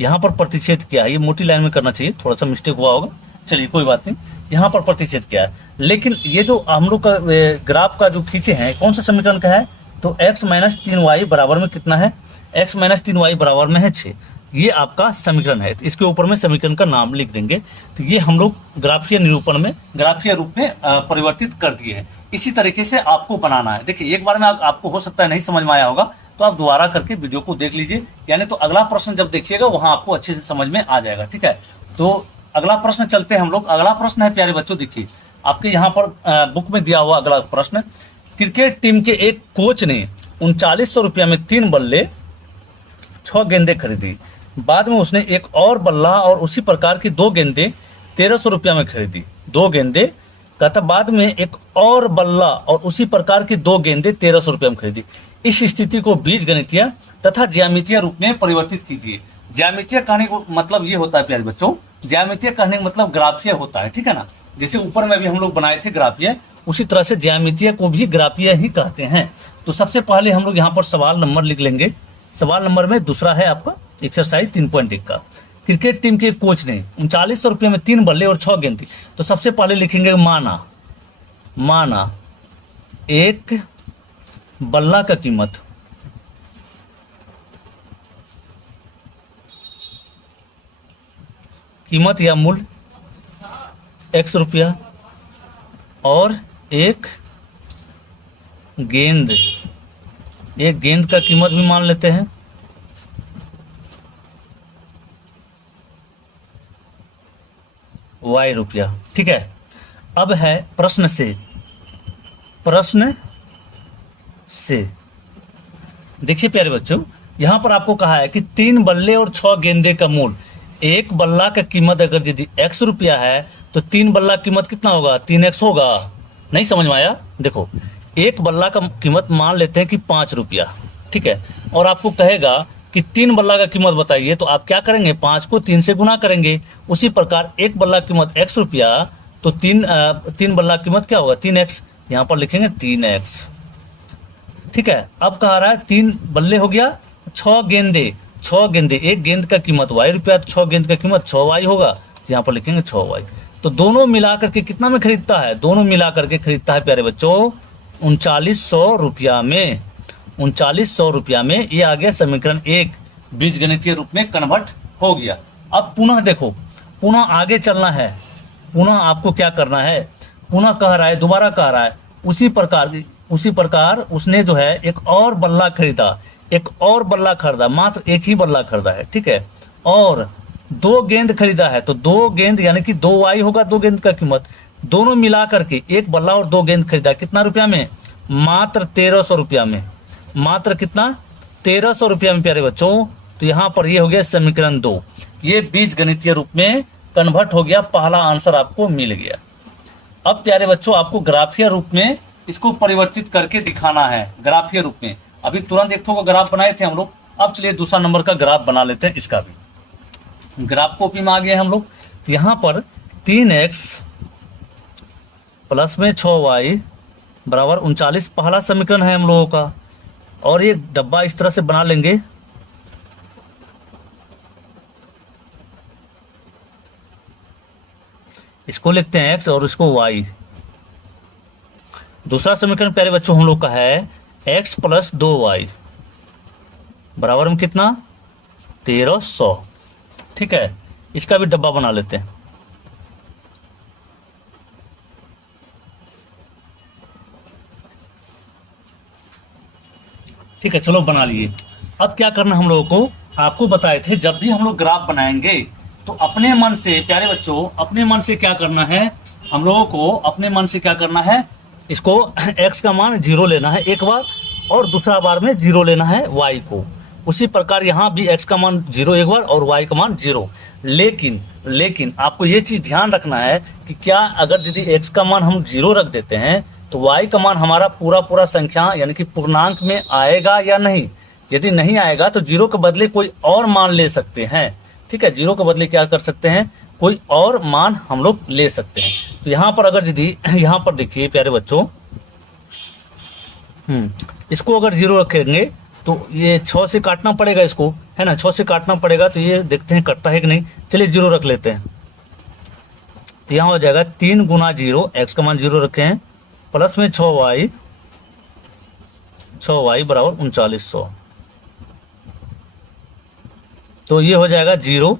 यहाँ पर प्रतिच्छेद किया है, ये मोटी लाइन में करना चाहिए, थोड़ा सा मिस्टेक हुआ होगा, चलिए कोई बात नहीं। यहाँ पर प्रतिच्छेद किया है, लेकिन ये जो हम लोग का ग्राफ का जो खींचे हैं कौन सा समीकरण का है, तो x - 3y बराबर में कितना है, x - 3y बराबर में है 6, ये आपका समीकरण है। तो इसके ऊपर में समीकरण का नाम लिख देंगे। तो ये हम लोग ग्राफीय निरूपण में, ग्राफीय रूप में परिवर्तित कर दिए हैं। इसी तरीके से आपको बनाना है। देखिए एक बार में आपको हो सकता है नहीं समझ में आया होगा, तो आप दोबारा करके वीडियो को देख लीजिए, यानी तो अगला प्रश्न जब देखिएगा वहां आपको अच्छे से समझ में आ जाएगा, ठीक है। तो अगला प्रश्न चलते हैं हम लोग। अगला प्रश्न है प्यारे बच्चों, देखिए आपके यहाँ पर बुक में दिया हुआ अगला प्रश्न, क्रिकेट टीम के एक कोच ने 3900 रुपया में 3 बल्ले 6 गेंदें खरीदी, बाद में उसने एक और बल्ला और उसी प्रकार की 2 गेंदें 1300 रुपया में खरीदी। 2 गेंदें कहता, बाद में एक और बल्ला और उसी प्रकार की 2 गेंदें 1300 रुपया में खरीदी। इस स्थिति को बीजगणितीय तथा ज्यामितीय रूप में परिवर्तित कीजिए। ज्यामितीय कहने को मतलब ये होता है प्यारे बच्चों, ज्यामितीय कहने का मतलब ग्राफीय होता है, ठीक है ना। जैसे ऊपर में भी हम लोग बनाए थे ग्राफीय, उसी तरह से ज्यामितीय को भी ग्राफीय ही कहते हैं। तो सबसे पहले हम लोग यहाँ पर सवाल नंबर लिख लेंगे। सवाल नंबर में दूसरा है आपका एक्सरसाइज 3.1 का, क्रिकेट टीम के कोच ने 3900 रुपये में 3 बल्ले और 6 गेंद थी। तो सबसे पहले लिखेंगे माना एक बल्ला का कीमत या मूल्य x रुपया, और एक गेंद का कीमत भी मान लेते हैं y रुपया, ठीक है। अब है प्रश्न से देखिए प्यारे बच्चों, यहां पर आपको कहा है कि 3 बल्ले और 6 गेंदे का मूल्य, एक बल्ला का कीमत अगर यदि x रुपया है तो 3 बल्ला कीमत कितना होगा, 3x होगा। नहीं समझ में आया? देखो एक बल्ला का कीमत मान लेते हैं कि 5 रुपया, ठीक है, और आपको कहेगा कि 3 बल्ला का कीमत बताइए, तो आप क्या करेंगे, 5 को 3 से गुना करेंगे। उसी प्रकार एक बल्ला कीमत x रुपया, तो 3 बल्ला कीमत क्या होगा, 3x, यहाँ पर लिखेंगे 3x, ठीक है। अब कहा रहा है 3 बल्ले हो गया, 6 गेंदे, एक गेंद का कीमत y रुपया, तो 6 गेंद का कीमत 6y होगा, तो यहाँ पर लिखेंगे 6y। तो दोनों मिलाकर के कितना में खरीदता है, दोनों मिलाकर के खरीदता है प्यारे बच्चों 3900 रुपया में। 3900 रुपया में ये आ गया समीकरण 1, बीजगणितीय रूप में कन्वर्ट हो गया। अब पुनः देखो, पुनः आगे चलना है, पुनः आपको क्या करना है, पुनः कह रहा है, दोबारा कह रहा है उसी प्रकार उसने जो है एक और बल्ला खरीदा, मात्र एक ही बल्ला खरीदा है, ठीक है, और 2 गेंद खरीदा है, तो 2 गेंद यानी कि 2y होगा 2 गेंद का कीमत। दोनों मिला करके एक बल्ला और 2 गेंद खरीदा, कितना रुपया में, मात्र 1300 रुपया में, मात्र कितना, 1300 रुपया में प्यारे बच्चों। तो यहाँ पर ये हो गया समीकरण 2, ये बीज गणितीय रूप में कन्वर्ट हो गया, पहला आंसर आपको मिल गया। अब प्यारे बच्चों आपको ग्राफीय रूप में इसको परिवर्तित करके दिखाना है ग्राफीय रूप में। अभी तुरंत एक ठो का ग्राफ बनाए थे हम लोग, अब चलिए दूसरा नंबर का ग्राफ बना लेते हैं। इसका भी ग्राफ कॉपी में आ गए हम लोग। तो यहाँ पर 3x प्लस में 6y बराबर 39 पहला समीकरण है हम लोगों का। और ये डब्बा इस तरह से बना लेंगे, इसको लिखते हैं x और इसको y। दूसरा समीकरण प्यारे बच्चों हम लोग का है x प्लस 2y बराबर में कितना 1300। ठीक है, इसका भी डब्बा बना लेते हैं। ठीक है, चलो बना लिए। अब क्या करना हम लोगों को, आपको बताए थे जब भी हम लोग ग्राफ बनाएंगे तो अपने मन से प्यारे बच्चों, अपने मन से क्या करना है हम लोगों को, अपने मन से क्या करना है, इसको x का मान 0 लेना है एक बार और दूसरा बार में 0 लेना है y को। उसी प्रकार यहाँ भी x का मान 0 एक बार और y का मान 0। लेकिन आपको ये चीज़ ध्यान रखना है कि क्या अगर यदि x का मान हम 0 रख देते हैं तो y का मान हमारा पूरा संख्या यानी कि पूर्णांक में आएगा या नहीं। यदि नहीं आएगा तो 0 के बदले कोई और मान ले सकते हैं। ठीक है, 0 के बदले क्या कर सकते हैं, कोई और मान हम लोग ले सकते हैं। तो यहाँ पर अगर यदि यहाँ पर देखिए प्यारे बच्चों, इसको अगर 0 रखेंगे तो ये 6 से काटना पड़ेगा इसको, है ना, 6 से काटना पड़ेगा। तो ये देखते हैं कटता है कि नहीं। चलिए 0 रख लेते हैं। तो यहाँ हो जाएगा 3 गुना 0, x का मान 0 रखे हैं, प्लस में 6y बराबर 3900। तो ये हो जाएगा 0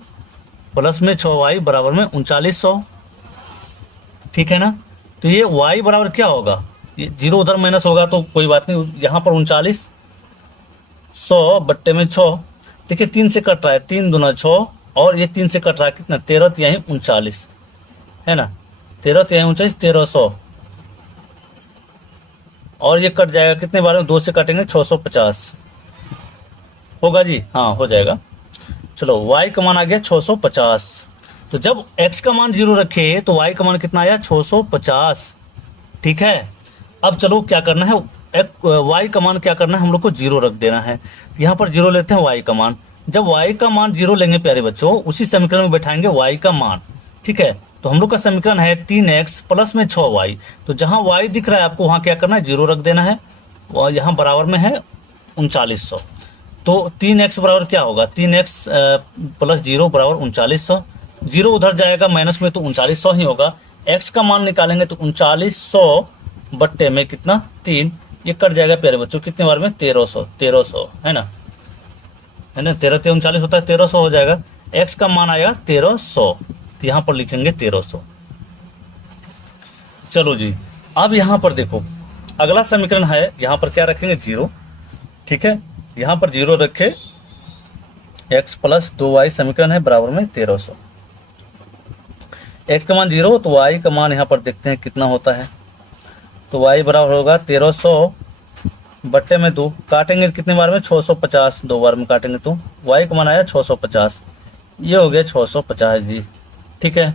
प्लस में 6y बराबर में 3900। ठीक है ना। तो ये y बराबर क्या होगा, ये 0 उधर माइनस होगा तो कोई बात नहीं, यहाँ पर 3900 बट्टे में 6। देखिए 3 से कट रहा है, 3 दूना 6 और ये 3 से कट रहा है कितना, 13 तिहाई 39, है ना, 13 तिहाई 39, 1300। और ये कट जाएगा कितने बार में, 2 से काटेंगे 650 होगा जी, हाँ हो जाएगा। चलो y का मान आ गया 650। तो जब x का मान 0 रखे तो y का मान कितना आया 650। ठीक है, अब चलो क्या करना है, y का मान क्या करना है, हम लोग को 0 रख देना है। यहाँ पर 0 लेते हैं y का मान। जब y का मान 0 लेंगे प्यारे बच्चों, उसी समीकरण में बैठाएंगे y का मान। ठीक है, तो हम लोग का समीकरण है 3x प्लस में 6y। तो जहाँ y दिख रहा है आपको वहाँ क्या करना है, 0 रख देना है, और यहाँ बराबर में है 3900। तो 3x बराबर क्या होगा, 3x प्लस 0 बराबर 3900। 0 उधर जाएगा माइनस में तो 3900 ही होगा। x का मान निकालेंगे तो 3900 बट्टे में कितना 3, ये कट जाएगा प्यारे बच्चों कितने बार में 1300 है ना, 13 ते 39 होता है, 1300 हो जाएगा। x का मान आएगा 1300, तो यहाँ पर लिखेंगे 1300। चलो जी, अब यहाँ पर देखो अगला समीकरण है, यहाँ पर क्या रखेंगे 0। ठीक है, यहाँ पर 0 रखे, x प्लस 2y समीकरण है बराबर में 1300। x का मान 0 तो y का मान यहाँ पर देखते हैं कितना होता है। तो y बराबर होगा 1300 बट्टे में 2, काटेंगे कितने बार में 650, 2 बार में काटेंगे तो y का मान आया 650, ये हो गया 650 जी। ठीक है,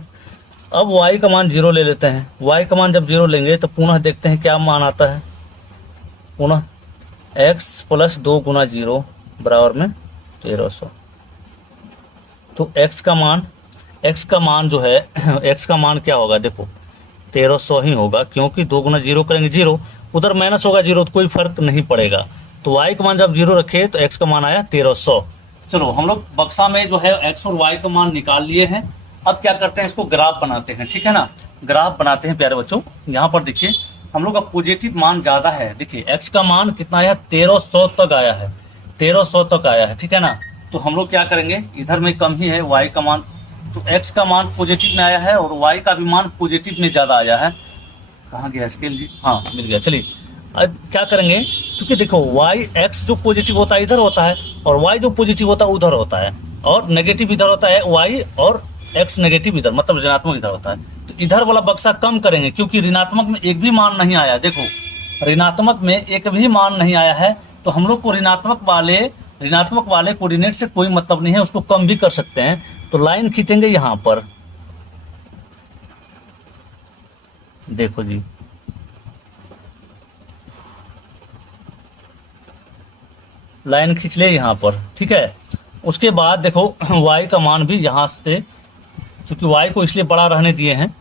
अब y का मान 0 ले लेते हैं। y का मान जब 0 लेंगे तो पुनः देखते हैं क्या मान आता है, पुनः x प्लस 2 गुना 0 बराबर में 1300। तो x का मान जो है x का मान क्या होगा, देखो 1300 ही होगा, क्योंकि 2 गुना 0 करेंगे 0, उधर माइनस होगा 0 तो कोई फर्क नहीं पड़ेगा। तो y का मान जब 0 रखे तो x का मान आया 1300। चलो हम लोग बक्सा में जो है x और y का मान निकाल लिए हैं। अब क्या करते हैं, इसको ग्राफ बनाते हैं। ठीक है ना, ग्राफ बनाते हैं प्यारे बच्चों। यहाँ पर देखिए हम लोग का पॉजिटिव मान ज़्यादा है। देखिए x का मान कितना आया 1300 तक आया है, 1300 तक आया है। ठीक है ना, तो हम लोग क्या करेंगे, इधर में कम ही है y का मान, तो x का मान पॉजिटिव में आया है और y का भी मान पॉजिटिव में ज़्यादा आया है। कहाँ गया स्केल जी, हाँ मिल गया। चलिए अब क्या करेंगे, क्योंकि देखो x जो पॉजिटिव होता है इधर होता है और y जो पॉजिटिव होता है उधर होता है, और नेगेटिव इधर होता है y, और x नेगेटिव इधर मतलब ऋणात्मक इधर होता है। तो इधर वाला बक्सा कम करेंगे, क्योंकि ऋणात्मक में एक भी मान नहीं आया। देखो ऋणात्मक में एक भी मान नहीं आया है, तो हम लोग को ऋणात्मक वाले कोऑर्डिनेट से कोई मतलब नहीं है, उसको कम भी कर सकते हैं। तो लाइन खींचेंगे यहाँ पर, देखो जी लाइन खींच ले यहाँ पर, ठीक है। उसके बाद देखो y का मान भी यहाँ से, क्योंकि y को इसलिए बड़ा रहने दिए हैं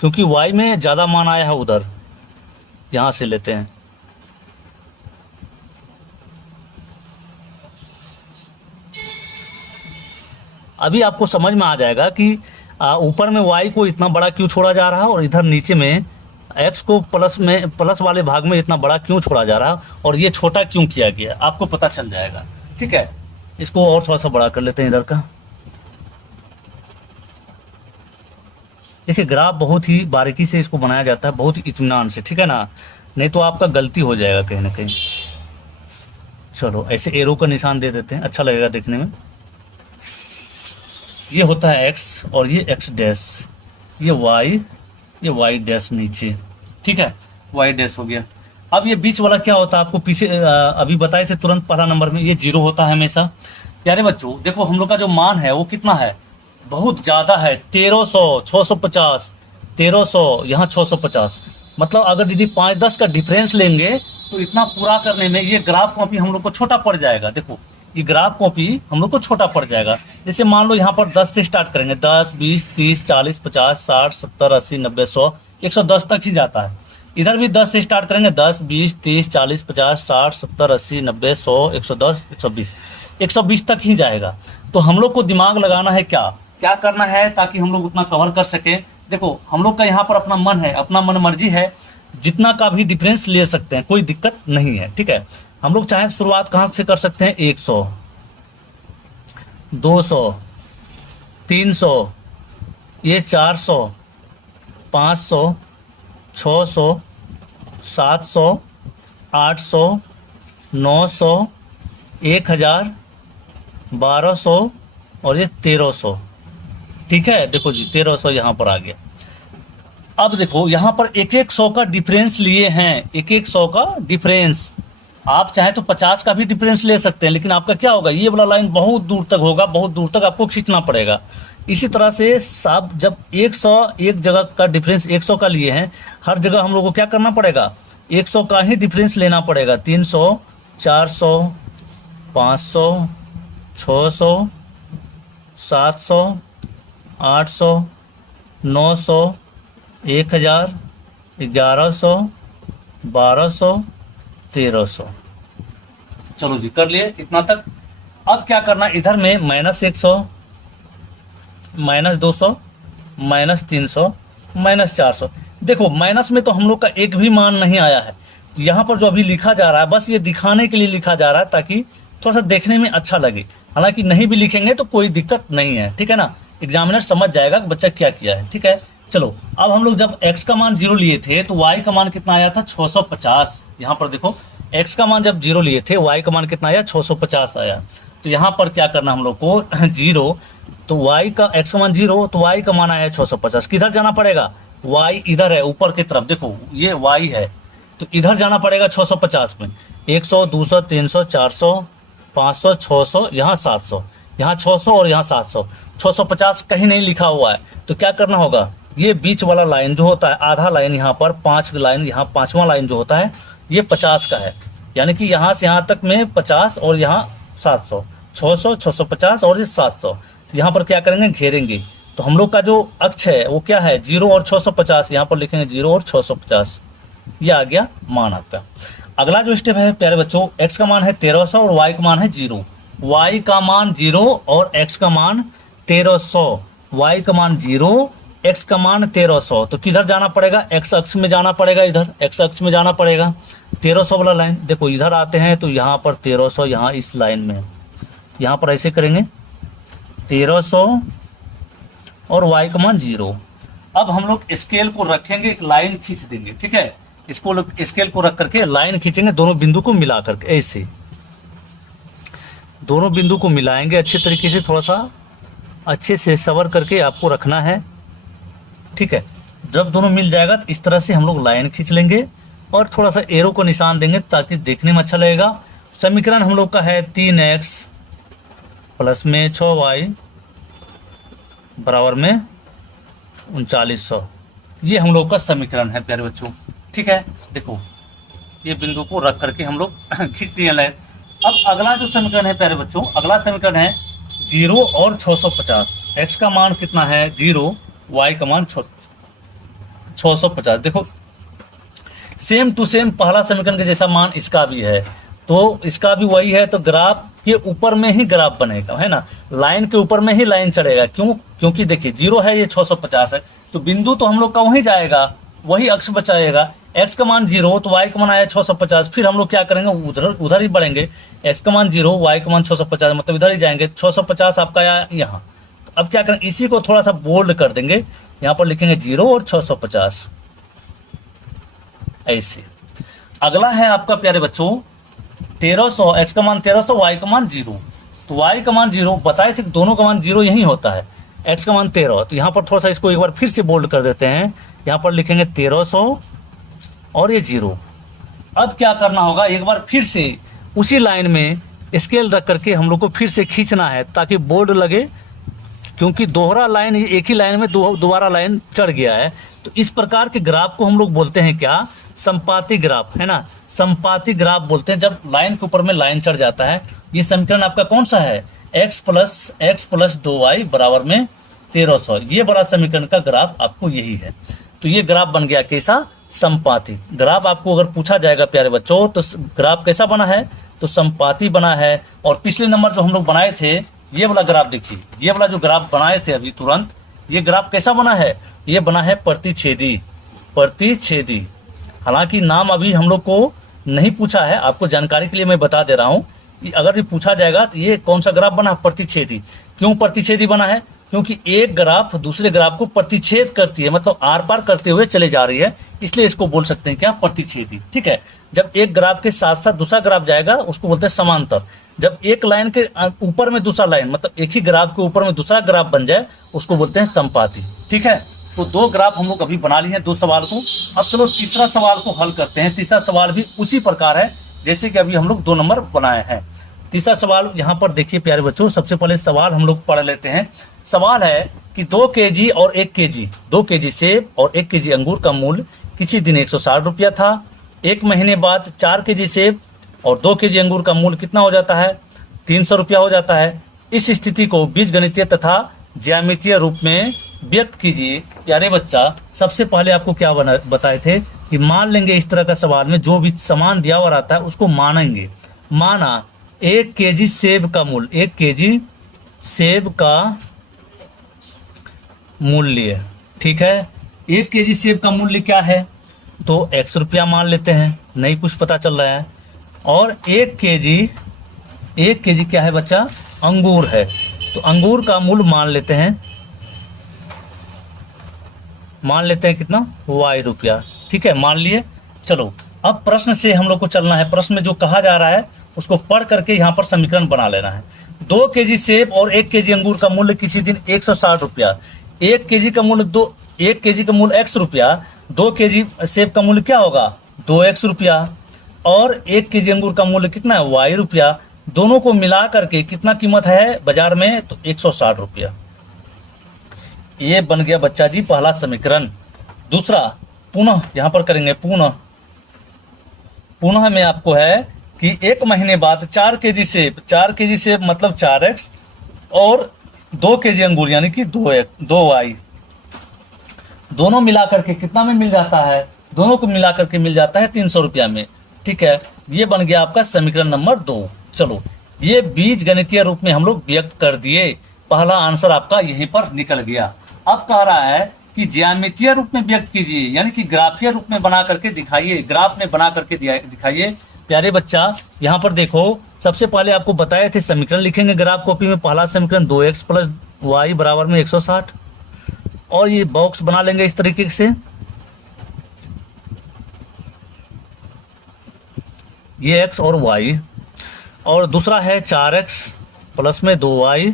क्योंकि y में ज़्यादा मान आया है, उधर यहाँ से लेते हैं। अभी आपको समझ में आ जाएगा कि ऊपर में y को इतना बड़ा क्यों छोड़ा जा रहा है और इधर नीचे में x को प्लस वाले भाग में इतना बड़ा क्यों छोड़ा जा रहा है और ये छोटा क्यों किया गया, आपको पता चल जाएगा, ठीक है। इसको और थोड़ा सा बड़ा कर लेते हैं इधर का। देखिए ग्राफ बहुत ही बारीकी से इसको बनाया जाता है, बहुत ही इत्मीनान से, ठीक है ना, नहीं तो आपका गलती हो जाएगा कहीं ना कहीं। चलो ऐसे एरो का निशान दे देते हैं, अच्छा लगेगा देखने में। ये होता है x और ये x डैश, ये y डैश नीचे, ठीक है, y डैश हो गया। अब ये बीच वाला क्या होता है, आपको पीछे अभी बताए थे तुरंत पहला नंबर में, ये जीरो होता है हमेशा। प्यारे बच्चों देखो हम लोग का जो मान है वो कितना है, बहुत ज़्यादा है, 1300, 650, 1300, यहाँ 650। मतलब अगर दीदी 5-10 का डिफरेंस लेंगे तो इतना पूरा करने में ये ग्राफ कॉपी हम लोग को छोटा पड़ जाएगा। देखो ये ग्राफ कॉपी हम लोग को छोटा पड़ जाएगा। जैसे मान लो यहाँ पर 10 से स्टार्ट करेंगे, 10, 20, 30, 40, 50, 60, 70, 80, 90, 100, 110 तक ही जाता है। इधर भी 10 से स्टार्ट करेंगे, 10, 20, 30, 40, 50, 60, 70, 80, 90, 100, 110, 120, 120 तक ही जाएगा। तो हम लोग को दिमाग लगाना है, क्या करना है ताकि हम लोग उतना कवर कर सकें। देखो हम लोग का यहाँ पर अपना मन है, अपना मन मर्जी है, जितना का भी डिफरेंस ले सकते हैं, कोई दिक्कत नहीं है, ठीक है। हम लोग चाहे शुरुआत कहाँ से कर सकते हैं, 100, 200, 300, ये 400, 500, 600, 700, 800, 900, 1000, 1200 और ये 1300, ठीक है। देखो जी 1300 यहाँ पर आ गया। अब देखो यहाँ पर एक 100 का डिफरेंस लिए हैं, एक 100 का डिफरेंस। आप चाहे तो 50 का भी डिफरेंस ले सकते हैं, लेकिन आपका क्या होगा, ये वाला लाइन बहुत दूर तक होगा, बहुत दूर तक आपको खींचना पड़ेगा। इसी तरह से सब जब 100 एक जगह का डिफरेंस 100 का लिए हैं, हर जगह हम लोग को क्या करना पड़ेगा, 100 का ही डिफरेंस लेना पड़ेगा। 300, 400, 500, 600, 700, 800, 900, 1000, 1100, 1200, 1300। चलो जी कर लिए इतना तक। अब क्या करना, इधर में -100, -200, -300, -400। देखो माइनस में तो हम लोग का एक भी मान नहीं आया है। यहाँ पर जो अभी लिखा जा रहा है बस ये दिखाने के लिए लिखा जा रहा है ताकि थोड़ा सा देखने में अच्छा लगे। हालांकि नहीं भी लिखेंगे तो कोई दिक्कत नहीं है, ठीक है ना, एग्जामिनर समझ जाएगा कि बच्चा क्या किया है, ठीक है। चलो अब हम लोग जब x का मान 0 लिए थे तो y का मान कितना आया था, 650। यहाँ पर देखो x का मान जब 0 लिए थे y का मान कितना आया, 650 आया। तो यहाँ पर क्या करना हम लोग को 0, तो y का x का मान 0 तो y का मान आया है 650। किधर जाना पड़ेगा, y इधर है ऊपर की तरफ, देखो ये y है तो इधर जाना पड़ेगा 650 में। 100, 200, 300, 400, 500, 600, यहाँ 700, यहाँ 600 और यहाँ 700। 650 कहीं नहीं लिखा हुआ है तो क्या करना होगा, ये बीच वाला लाइन जो होता है, आधा लाइन यहाँ पर, 5 लाइन यहाँ, 5वां लाइन जो होता है ये 50 का है, यानी कि यहाँ से यहाँ तक में 50 और यहाँ 700, 600, 650 और ये 700। तो यहाँ पर क्या करेंगे, घेरेंगे। तो हम लोग का जो अक्ष है वो क्या है, 0 और 650। यहाँ पर लिखेंगे 0 और 650, ये आ गया मान आपका। अगला जो स्टेप है प्यारे बच्चों, x का मान है 1300 और y का मान है 0। y का मान 0 और x का मान 1300, y का मान 0, x का मान 1300। तो किधर जाना पड़ेगा, x अक्ष में जाना पड़ेगा, इधर x अक्ष में जाना पड़ेगा। 1300 वाला लाइन देखो इधर आते हैं तो यहाँ पर 1300, यहाँ इस लाइन में, यहाँ पर ऐसे करेंगे 1300 और y का मान 0। अब हम लोग स्केल को रखेंगे, एक लाइन खींच देंगे, ठीक है। इसको स्केल को रख करके लाइन खींचेंगे, दोनों बिंदु को मिला करके, ऐसे दोनों बिंदु को मिलाएंगे अच्छे तरीके से, थोड़ा सा अच्छे से सवर करके आपको रखना है, ठीक है। जब दोनों मिल जाएगा तो इस तरह से हम लोग लाइन खींच लेंगे और थोड़ा सा एरो को निशान देंगे ताकि देखने में अच्छा लगेगा। समीकरण हम लोग का है 3x प्लस में 6y बराबर में 3900। ये हम लोग का समीकरण है प्यारे बच्चों, ठीक है। देखो ये बिंदु को रख करके हम लोग खींच दिए लाइन। अब अगला जो समीकरण है प्यारे बच्चों, अगला समीकरण है 0 और 650। x का मान कितना है 0, y का मान 650। देखो सेम टू सेम पहला समीकरण के जैसा मान इसका भी है, तो इसका भी वही है। तो ग्राफ के ऊपर में ही ग्राफ बनेगा, है ना, लाइन के ऊपर में ही लाइन चढ़ेगा। क्यों? क्योंकि देखिए 0 है, ये 650 है, तो बिंदु तो हम लोग का वहीं जाएगा, वही अक्ष बचाएगा। x का मान 0 तो y का मान आया 650, फिर हम लोग क्या करेंगे, उधर ही बढ़ेंगे। x का मान 0, y का मान 650, मतलब इधर ही जाएंगे। 650 आपका आया यहाँ। अब क्या करें, इसी को थोड़ा सा बोल्ड कर देंगे, यहाँ पर लिखेंगे 0 और 650 ऐसे। अगला है आपका प्यारे बच्चों 1300, x का मान 1300, y का मान 0। तो y का मान 0 बताए थे, दोनों का मान 0 यही होता है। x का मान 13, तो यहाँ पर थोड़ा सा इसको एक बार फिर से बोल्ड कर देते हैं, यहाँ पर लिखेंगे 1300 और ये 0। अब क्या करना होगा, एक बार फिर से उसी लाइन में स्केल रख करके हम लोग को फिर से खींचना है ताकि बोर्ड लगे, क्योंकि दोहरा लाइन एक ही लाइन में दोबारा लाइन चढ़ गया है। तो इस प्रकार के ग्राफ को हम लोग बोलते हैं क्या, संपाती ग्राफ, है ना, संपाती ग्राफ बोलते हैं जब लाइन के ऊपर में लाइन चढ़ जाता है। ये समीकरण आपका कौन सा है, x प्लस 2y बराबर में 1300। ये बड़ा समीकरण का ग्राफ आपको यही है। तो ये ग्राफ बन गया कैसा, संपाती ग्राफ। आपको अगर पूछा जाएगा प्यारे बच्चों तो ग्राफ कैसा बना है, तो संपाती बना है। और पिछले नंबर जो हम लोग बनाए थे, ये वाला ग्राफ देखिए, ये वाला जो ग्राफ बनाए थे अभी तुरंत, ये ग्राफ कैसा बना है, ये बना है प्रतिच्छेदी। प्रतिच्छेदी, हालांकि नाम अभी हम लोग को नहीं पूछा है, आपको जानकारी के लिए मैं बता दे रहा हूँ। अगर ये पूछा जाएगा तो ये कौन सा ग्राफ बना, प्रतिच्छेदी। क्यों प्रतिच्छेदी बना है, क्योंकि एक ग्राफ दूसरे ग्राफ को प्रतिच्छेद करती है, मतलब आर पार करते हुए चले जा रही है, इसलिए इसको बोल सकते हैं क्या, प्रतिच्छेदी। ठीक है, जब एक ग्राफ के साथ साथ दूसरा ग्राफ जाएगा उसको बोलते हैं समांतर। जब एक लाइन के ऊपर में दूसरा लाइन, मतलब एक ही ग्राफ के ऊपर में दूसरा ग्राफ बन जाए उसको बोलते हैं संपाती। ठीक है, तो 2 ग्राफ हम लोग अभी बना लिए हैं, 2 सवाल को। अब चलो तीसरा सवाल को हल करते हैं। तीसरा सवाल भी उसी प्रकार है जैसे कि अभी हम लोग 2 नंबर बनाए हैं। तीसरा सवाल यहाँ पर देखिए प्यारे बच्चों, सबसे पहले सवाल हम लोग पढ़ लेते हैं। सवाल है कि 2 kg और 1 kg, 2 kg सेब और 1 kg अंगूर का मूल्य किसी दिन 160 रुपया था। 1 महीने बाद 4 kg सेब और 2 kg अंगूर का मूल्य कितना हो जाता है, 300 रुपया हो जाता है। इस स्थिति को बीजगणितीय तथा ज्यामितीय रूप में व्यक्त कीजिए। प्यारे बच्चा, सबसे पहले आपको क्या बताए थे कि मान लेंगे इस तरह का सवाल में जो भी सामान दिया हुआ रहता है उसको मानेंगे। माना 1 kg सेब का मूल्य, 1 kg सेब का मूल्य, ठीक है, 1 kg सेब का मूल्य क्या है, तो x रुपया मान लेते हैं, नहीं कुछ पता चल रहा है। और 1 kg क्या है बच्चा, अंगूर है, तो अंगूर का मूल्य मान लेते हैं कितना, y रुपया। ठीक है, मान लिए। चलो अब प्रश्न से हम लोग को चलना है। प्रश्न में जो कहा जा रहा है उसको पढ़ करके यहाँ पर समीकरण बना लेना है। 2 kg सेब और 1 kg अंगूर का मूल्य किसी दिन 160 रुपया। 1 kg का मूल्य 1 kg का मूल्य x रुपया, 2 kg सेब का मूल्य क्या होगा, 2x रुपया, और 1 kg अंगूर का मूल्य कितना है, y रुपया। दोनों को मिला करके कितना कीमत है बाजार में, तो 160 रुपया। ये बन गया बच्चा जी पहला समीकरण। दूसरा पुनः यहाँ पर करेंगे, पुनः में आपको है कि 1 महीने बाद 4 kg सेब मतलब 4x और 2 kg अंगूर यानी कि 2y, दोनों मिला करके कितना में मिल जाता है, दोनों को मिला करके मिल जाता है 300 रुपया में। ठीक है, ये बन गया आपका समीकरण नंबर 2। चलो ये बीज गणितीय रूप में हम लोग व्यक्त कर दिए, पहला आंसर आपका यहीं पर निकल गया। अब कह रहा है कि ज्यामितीय रूप में व्यक्त कीजिए, यानी कि ग्राफीय रूप में बना करके दिखाइए, ग्राफ में बना करके दिखाइए। प्यारे बच्चा यहाँ पर देखो, सबसे पहले आपको बताए थे समीकरण लिखेंगे ग्राफ कॉपी में। पहला समीकरण 2x प्लस वाई बराबर में 160, और ये बॉक्स बना लेंगे इस तरीके से, ये x और y, और दूसरा है 4x प्लस में 2y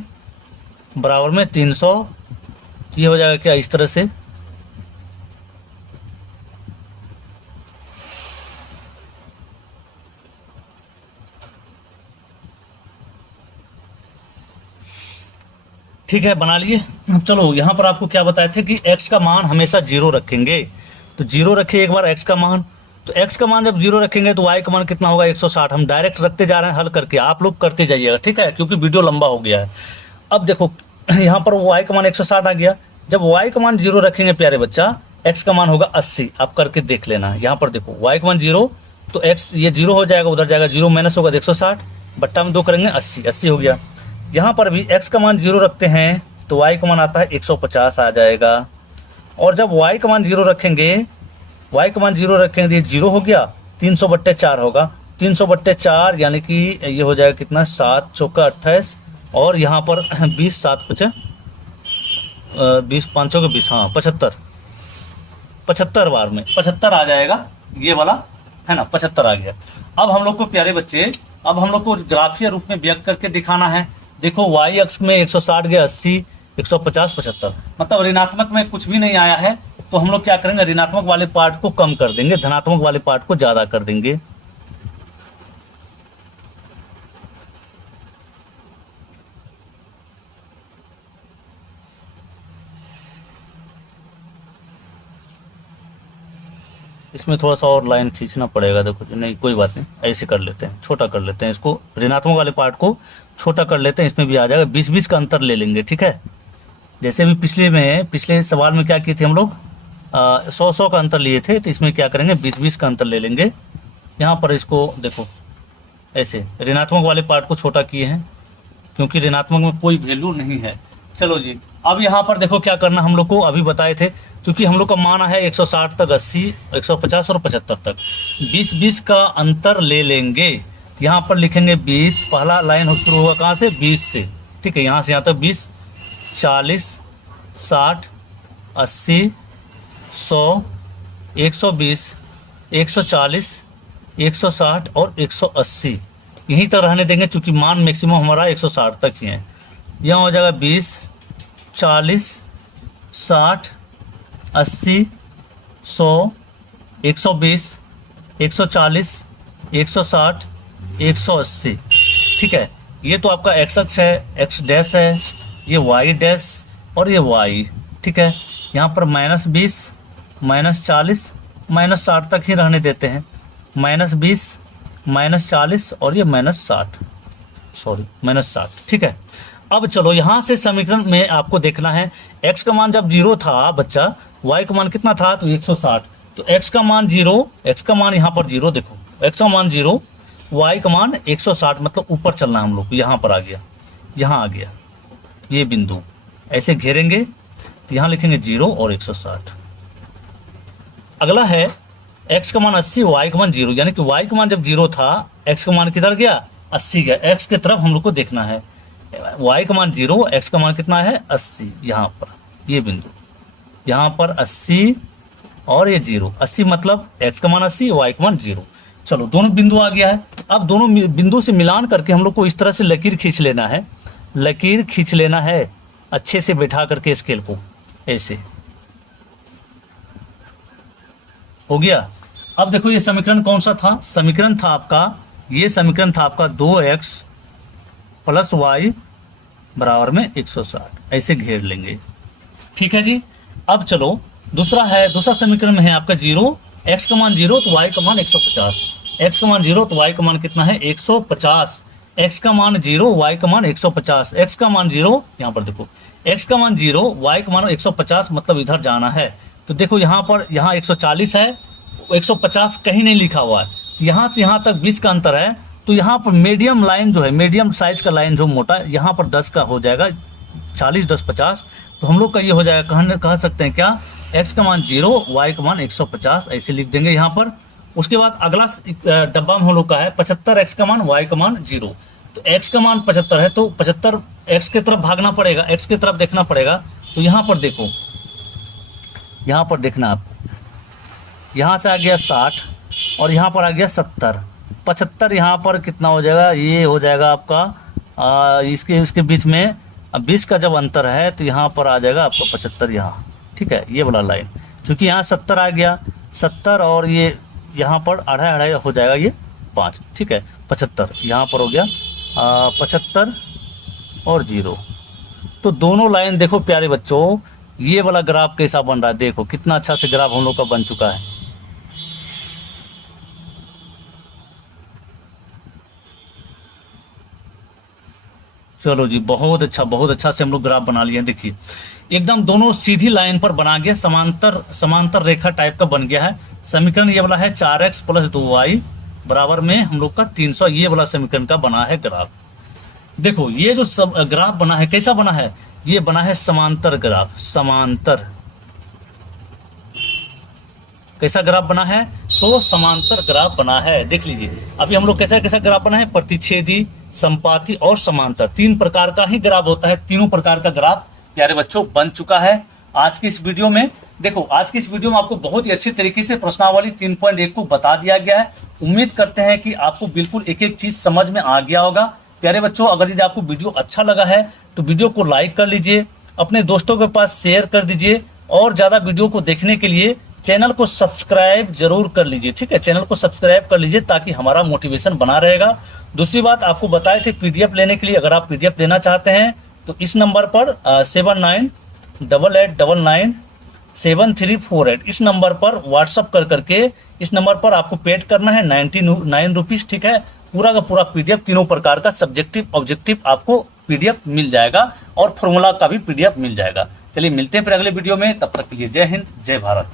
बराबर में 300। ये हो जाएगा क्या, इस तरह से। ठीक है, बना लिए। अब चलो यहाँ पर आपको क्या बताए थे कि x का मान हमेशा 0 रखेंगे, तो 0 रखिए एक बार x का मान। तो x का मान जब 0 रखेंगे तो y का मान कितना होगा 160। हम डायरेक्ट रखते जा रहे हैं हल करके, आप लोग करते जाइएगा, ठीक है, क्योंकि वीडियो लंबा हो गया है। अब देखो यहाँ पर y का मान 160 आ गया। जब y का मान 0 रखेंगे प्यारे बच्चा, x का मान होगा 80। आप करके देख लेना। यहाँ पर देखो y का मान 0 तो x ये 0 हो जाएगा, उधर जाएगा 0 माइनस होगा 160, बट्टा में 2 करेंगे 80, 80 हो गया। यहाँ पर भी x का मान 0 रखते हैं तो y का मान आता है 150 आ जाएगा। और जब y का मान 0 रखेंगे, y का मान 0 रखेंगे तो ये 0 हो गया, 300/4 होगा, 300/4 यानी कि ये हो जाएगा कितना 7 चौका 28, और यहाँ पर 20 7 20 5 के 20, हाँ 75 बार में 75 आ जाएगा ये वाला, है ना, 75 आ गया। अब हम लोग को प्यारे बच्चे, अब हम लोग को ग्राफीय रूप में व्यक्त करके दिखाना है। देखो y अक्ष में 160 गया 80, 150 75, मतलब ऋणात्मक में कुछ भी नहीं आया है, तो हम लोग क्या करेंगे, ऋणात्मक वाले पार्ट को कम कर देंगे, धनात्मक वाले पार्ट को ज्यादा कर देंगे। इसमें थोड़ा सा और लाइन खींचना पड़ेगा, देखो नहीं कोई बात नहीं, ऐसे कर लेते हैं, छोटा कर लेते हैं इसको, ऋणात्मक वाले पार्ट को छोटा कर लेते हैं, इसमें भी आ जाएगा। 20-20 का अंतर ले लेंगे, ठीक है। जैसे भी पिछले सवाल में क्या किए थे हम लोग, 100-100 का अंतर लिए थे, तो इसमें क्या करेंगे 20-20 का अंतर ले लेंगे। यहाँ पर इसको देखो ऐसे ऋणात्मक वाले पार्ट को छोटा किए हैं, क्योंकि ऋणात्मक में कोई वैल्यू नहीं है। चलो जी, अब यहाँ पर देखो क्या करना, हम लोग को अभी बताए थे, क्योंकि हम लोग का माना है 160 तक 80, 150 और 75 तक 20-20 का अंतर ले लेंगे। यहाँ पर लिखेंगे 20, पहला लाइन शुरू होगा कहाँ से, 20 से, ठीक है, यहाँ से यहाँ तक 20, 40, 60, 80, 100, 120, 140, 160 और 180 यहीं तक रहने देंगे, चूंकि मान मैक्सिमम हमारा 160 तक ही है। यहाँ हो जाएगा 20, 40, 60, 80, 100, 120, 140, 160, 180, ठीक है। ये तो आपका एक्स अक्ष है, एक्स डैश है, ये वाई डैश और ये वाई, ठीक है। यहाँ पर -20, -40, -60 तक ही रहने देते हैं, -20, -40 और ये -60, ठीक है। अब चलो यहाँ से समीकरण में आपको देखना है, x का मान जब 0 था बच्चा, y का मान कितना था, तो 160, तो x का मान 0, x का मान यहाँ पर 0, देखो x का मान 0, y का मान 160, मतलब ऊपर चलना है हम लोग, यहाँ पर आ गया, यहाँ आ गया ये बिंदु, ऐसे घेरेंगे तो यहाँ लिखेंगे 0 और 160। अगला है x का मान 80, y का मान 0, यानी कि y का मान जब 0 था, x का मान किधर गया, 80 गया, x के तरफ हम लोग को देखना है। y का मान 0, x का मान कितना है 80, यहाँ पर ये बिंदु, यहाँ पर 80 और ये 0, 80 मतलब x का मान 80, y का मान 0। चलो दोनों बिंदु आ गया है। अब दोनों बिंदु से मिलान करके हम लोग को इस तरह से लकीर खींच लेना है, लकीर खींच लेना है अच्छे से बैठा करके स्केल को, ऐसे हो गया। अब देखो ये समीकरण कौन सा था, समीकरण था आपका, ये समीकरण था आपका 2x + y = 160, ऐसे घेर लेंगे, ठीक है जी। अब चलो दूसरा समीकरण में है आपका 0, x का मान 0 तो y का मान 150, x का मान 0 तो y का मान कितना है 150, x का मान 0, y का मान 150, x का मान 0, यहाँ पर देखो x का मान 0, y का मान 150, मतलब इधर जाना है। तो देखो यहाँ पर 140 है, 150 कहीं नहीं लिखा हुआ है, यहाँ से यहाँ तक 20 का अंतर है, तो यहाँ पर मीडियम लाइन जो है, मीडियम साइज का लाइन जो मोटा है, यहाँ पर 10 का हो जाएगा, 40 10 50, तो हम लोग का ये हो जाएगा, कह सकते हैं क्या, x का मान 0, y का मान 150, ऐसे लिख देंगे यहाँ पर। उसके बाद अगला डब्बा में हम लोग का है 75, x का मान, y का मान 0, तो x का मान 75 है, तो 75 x के तरफ भागना पड़ेगा, x के तरफ देखना पड़ेगा। तो यहाँ पर देखो, यहाँ पर देखना आप, यहाँ से आ गया 60 और यहाँ पर आ गया 70, 75 यहाँ पर कितना हो जाएगा, ये हो जाएगा आपका इसके बीच में 20 का जब अंतर है, तो यहाँ पर आ जाएगा आपका 75 यहाँ, ठीक है, ये वाला लाइन, क्योंकि यहाँ 70 आ गया, 70 और ये यहाँ पर अढ़ाई हो जाएगा, ये 5, ठीक है, 75 यहाँ पर हो गया 75 और 0। तो दोनों लाइन देखो प्यारे बच्चों, ये वाला ग्राफ कैसा बन रहा है, देखो कितना अच्छा से ग्राफ हम लोग का बन चुका है। चलो जी, बहुत अच्छा से हम लोग ग्राफ बना लिए हैं। देखिए एकदम दोनों सीधी लाइन पर बना गया, समांतर समांतर रेखा टाइप का बन गया है। समीकरण ये वाला है 4x प्लस 2y बराबर में हम लोग का 300, ये वाला समीकरण का बना है ग्राफ। देखो ये जो सब ग्राफ बना है कैसा बना है, ये बना है समांतर ग्राफ। समांतर कैसा ग्राफ बना है, तो समांतर ग्राफ बना है। देख लीजिए अभी हम लोग कैसा कैसा ग्राफ बना है, प्रतिच्छेदी, संपाती और समांतर, 3 प्रकार का ही ग्राफ होता है। तीनों प्रकार का ग्राफ प्यारे बच्चों बन चुका है आज की इस वीडियो में। देखो आज की इस वीडियो में आपको बहुत ही अच्छी तरीके से प्रश्नावली 3.1 को बता दिया गया है। उम्मीद करते हैं कि आपको बिल्कुल एक एक चीज समझ में आ गया होगा। प्यारे बच्चों अगर यदि आपको वीडियो अच्छा लगा है तो वीडियो को लाइक कर लीजिए, अपने दोस्तों के पास शेयर कर दीजिए, और ज्यादा वीडियो को देखने के लिए चैनल को सब्सक्राइब जरूर कर लीजिए। ठीक है, चैनल को सब्सक्राइब कर लीजिए ताकि हमारा मोटिवेशन बना रहेगा। दूसरी बात आपको बताए थे पीडीएफ लेने के लिए, अगर आप पीडीएफ लेना चाहते हैं तो इस नंबर पर 7988997348 इस नंबर पर व्हाट्सअप कर करके इस नंबर पर आपको पेड करना है 99 रुपीज। ठीक है, पूरा का पूरा पीडीएफ तीनों प्रकार का सब्जेक्टिव ऑब्जेक्टिव आपको पीडीएफ मिल जाएगा और फॉर्मूला का भी पीडीएफ मिल जाएगा। चलिए मिलते हैं फिर अगले वीडियो में, तब तक के लिए जय हिंद जय भारत।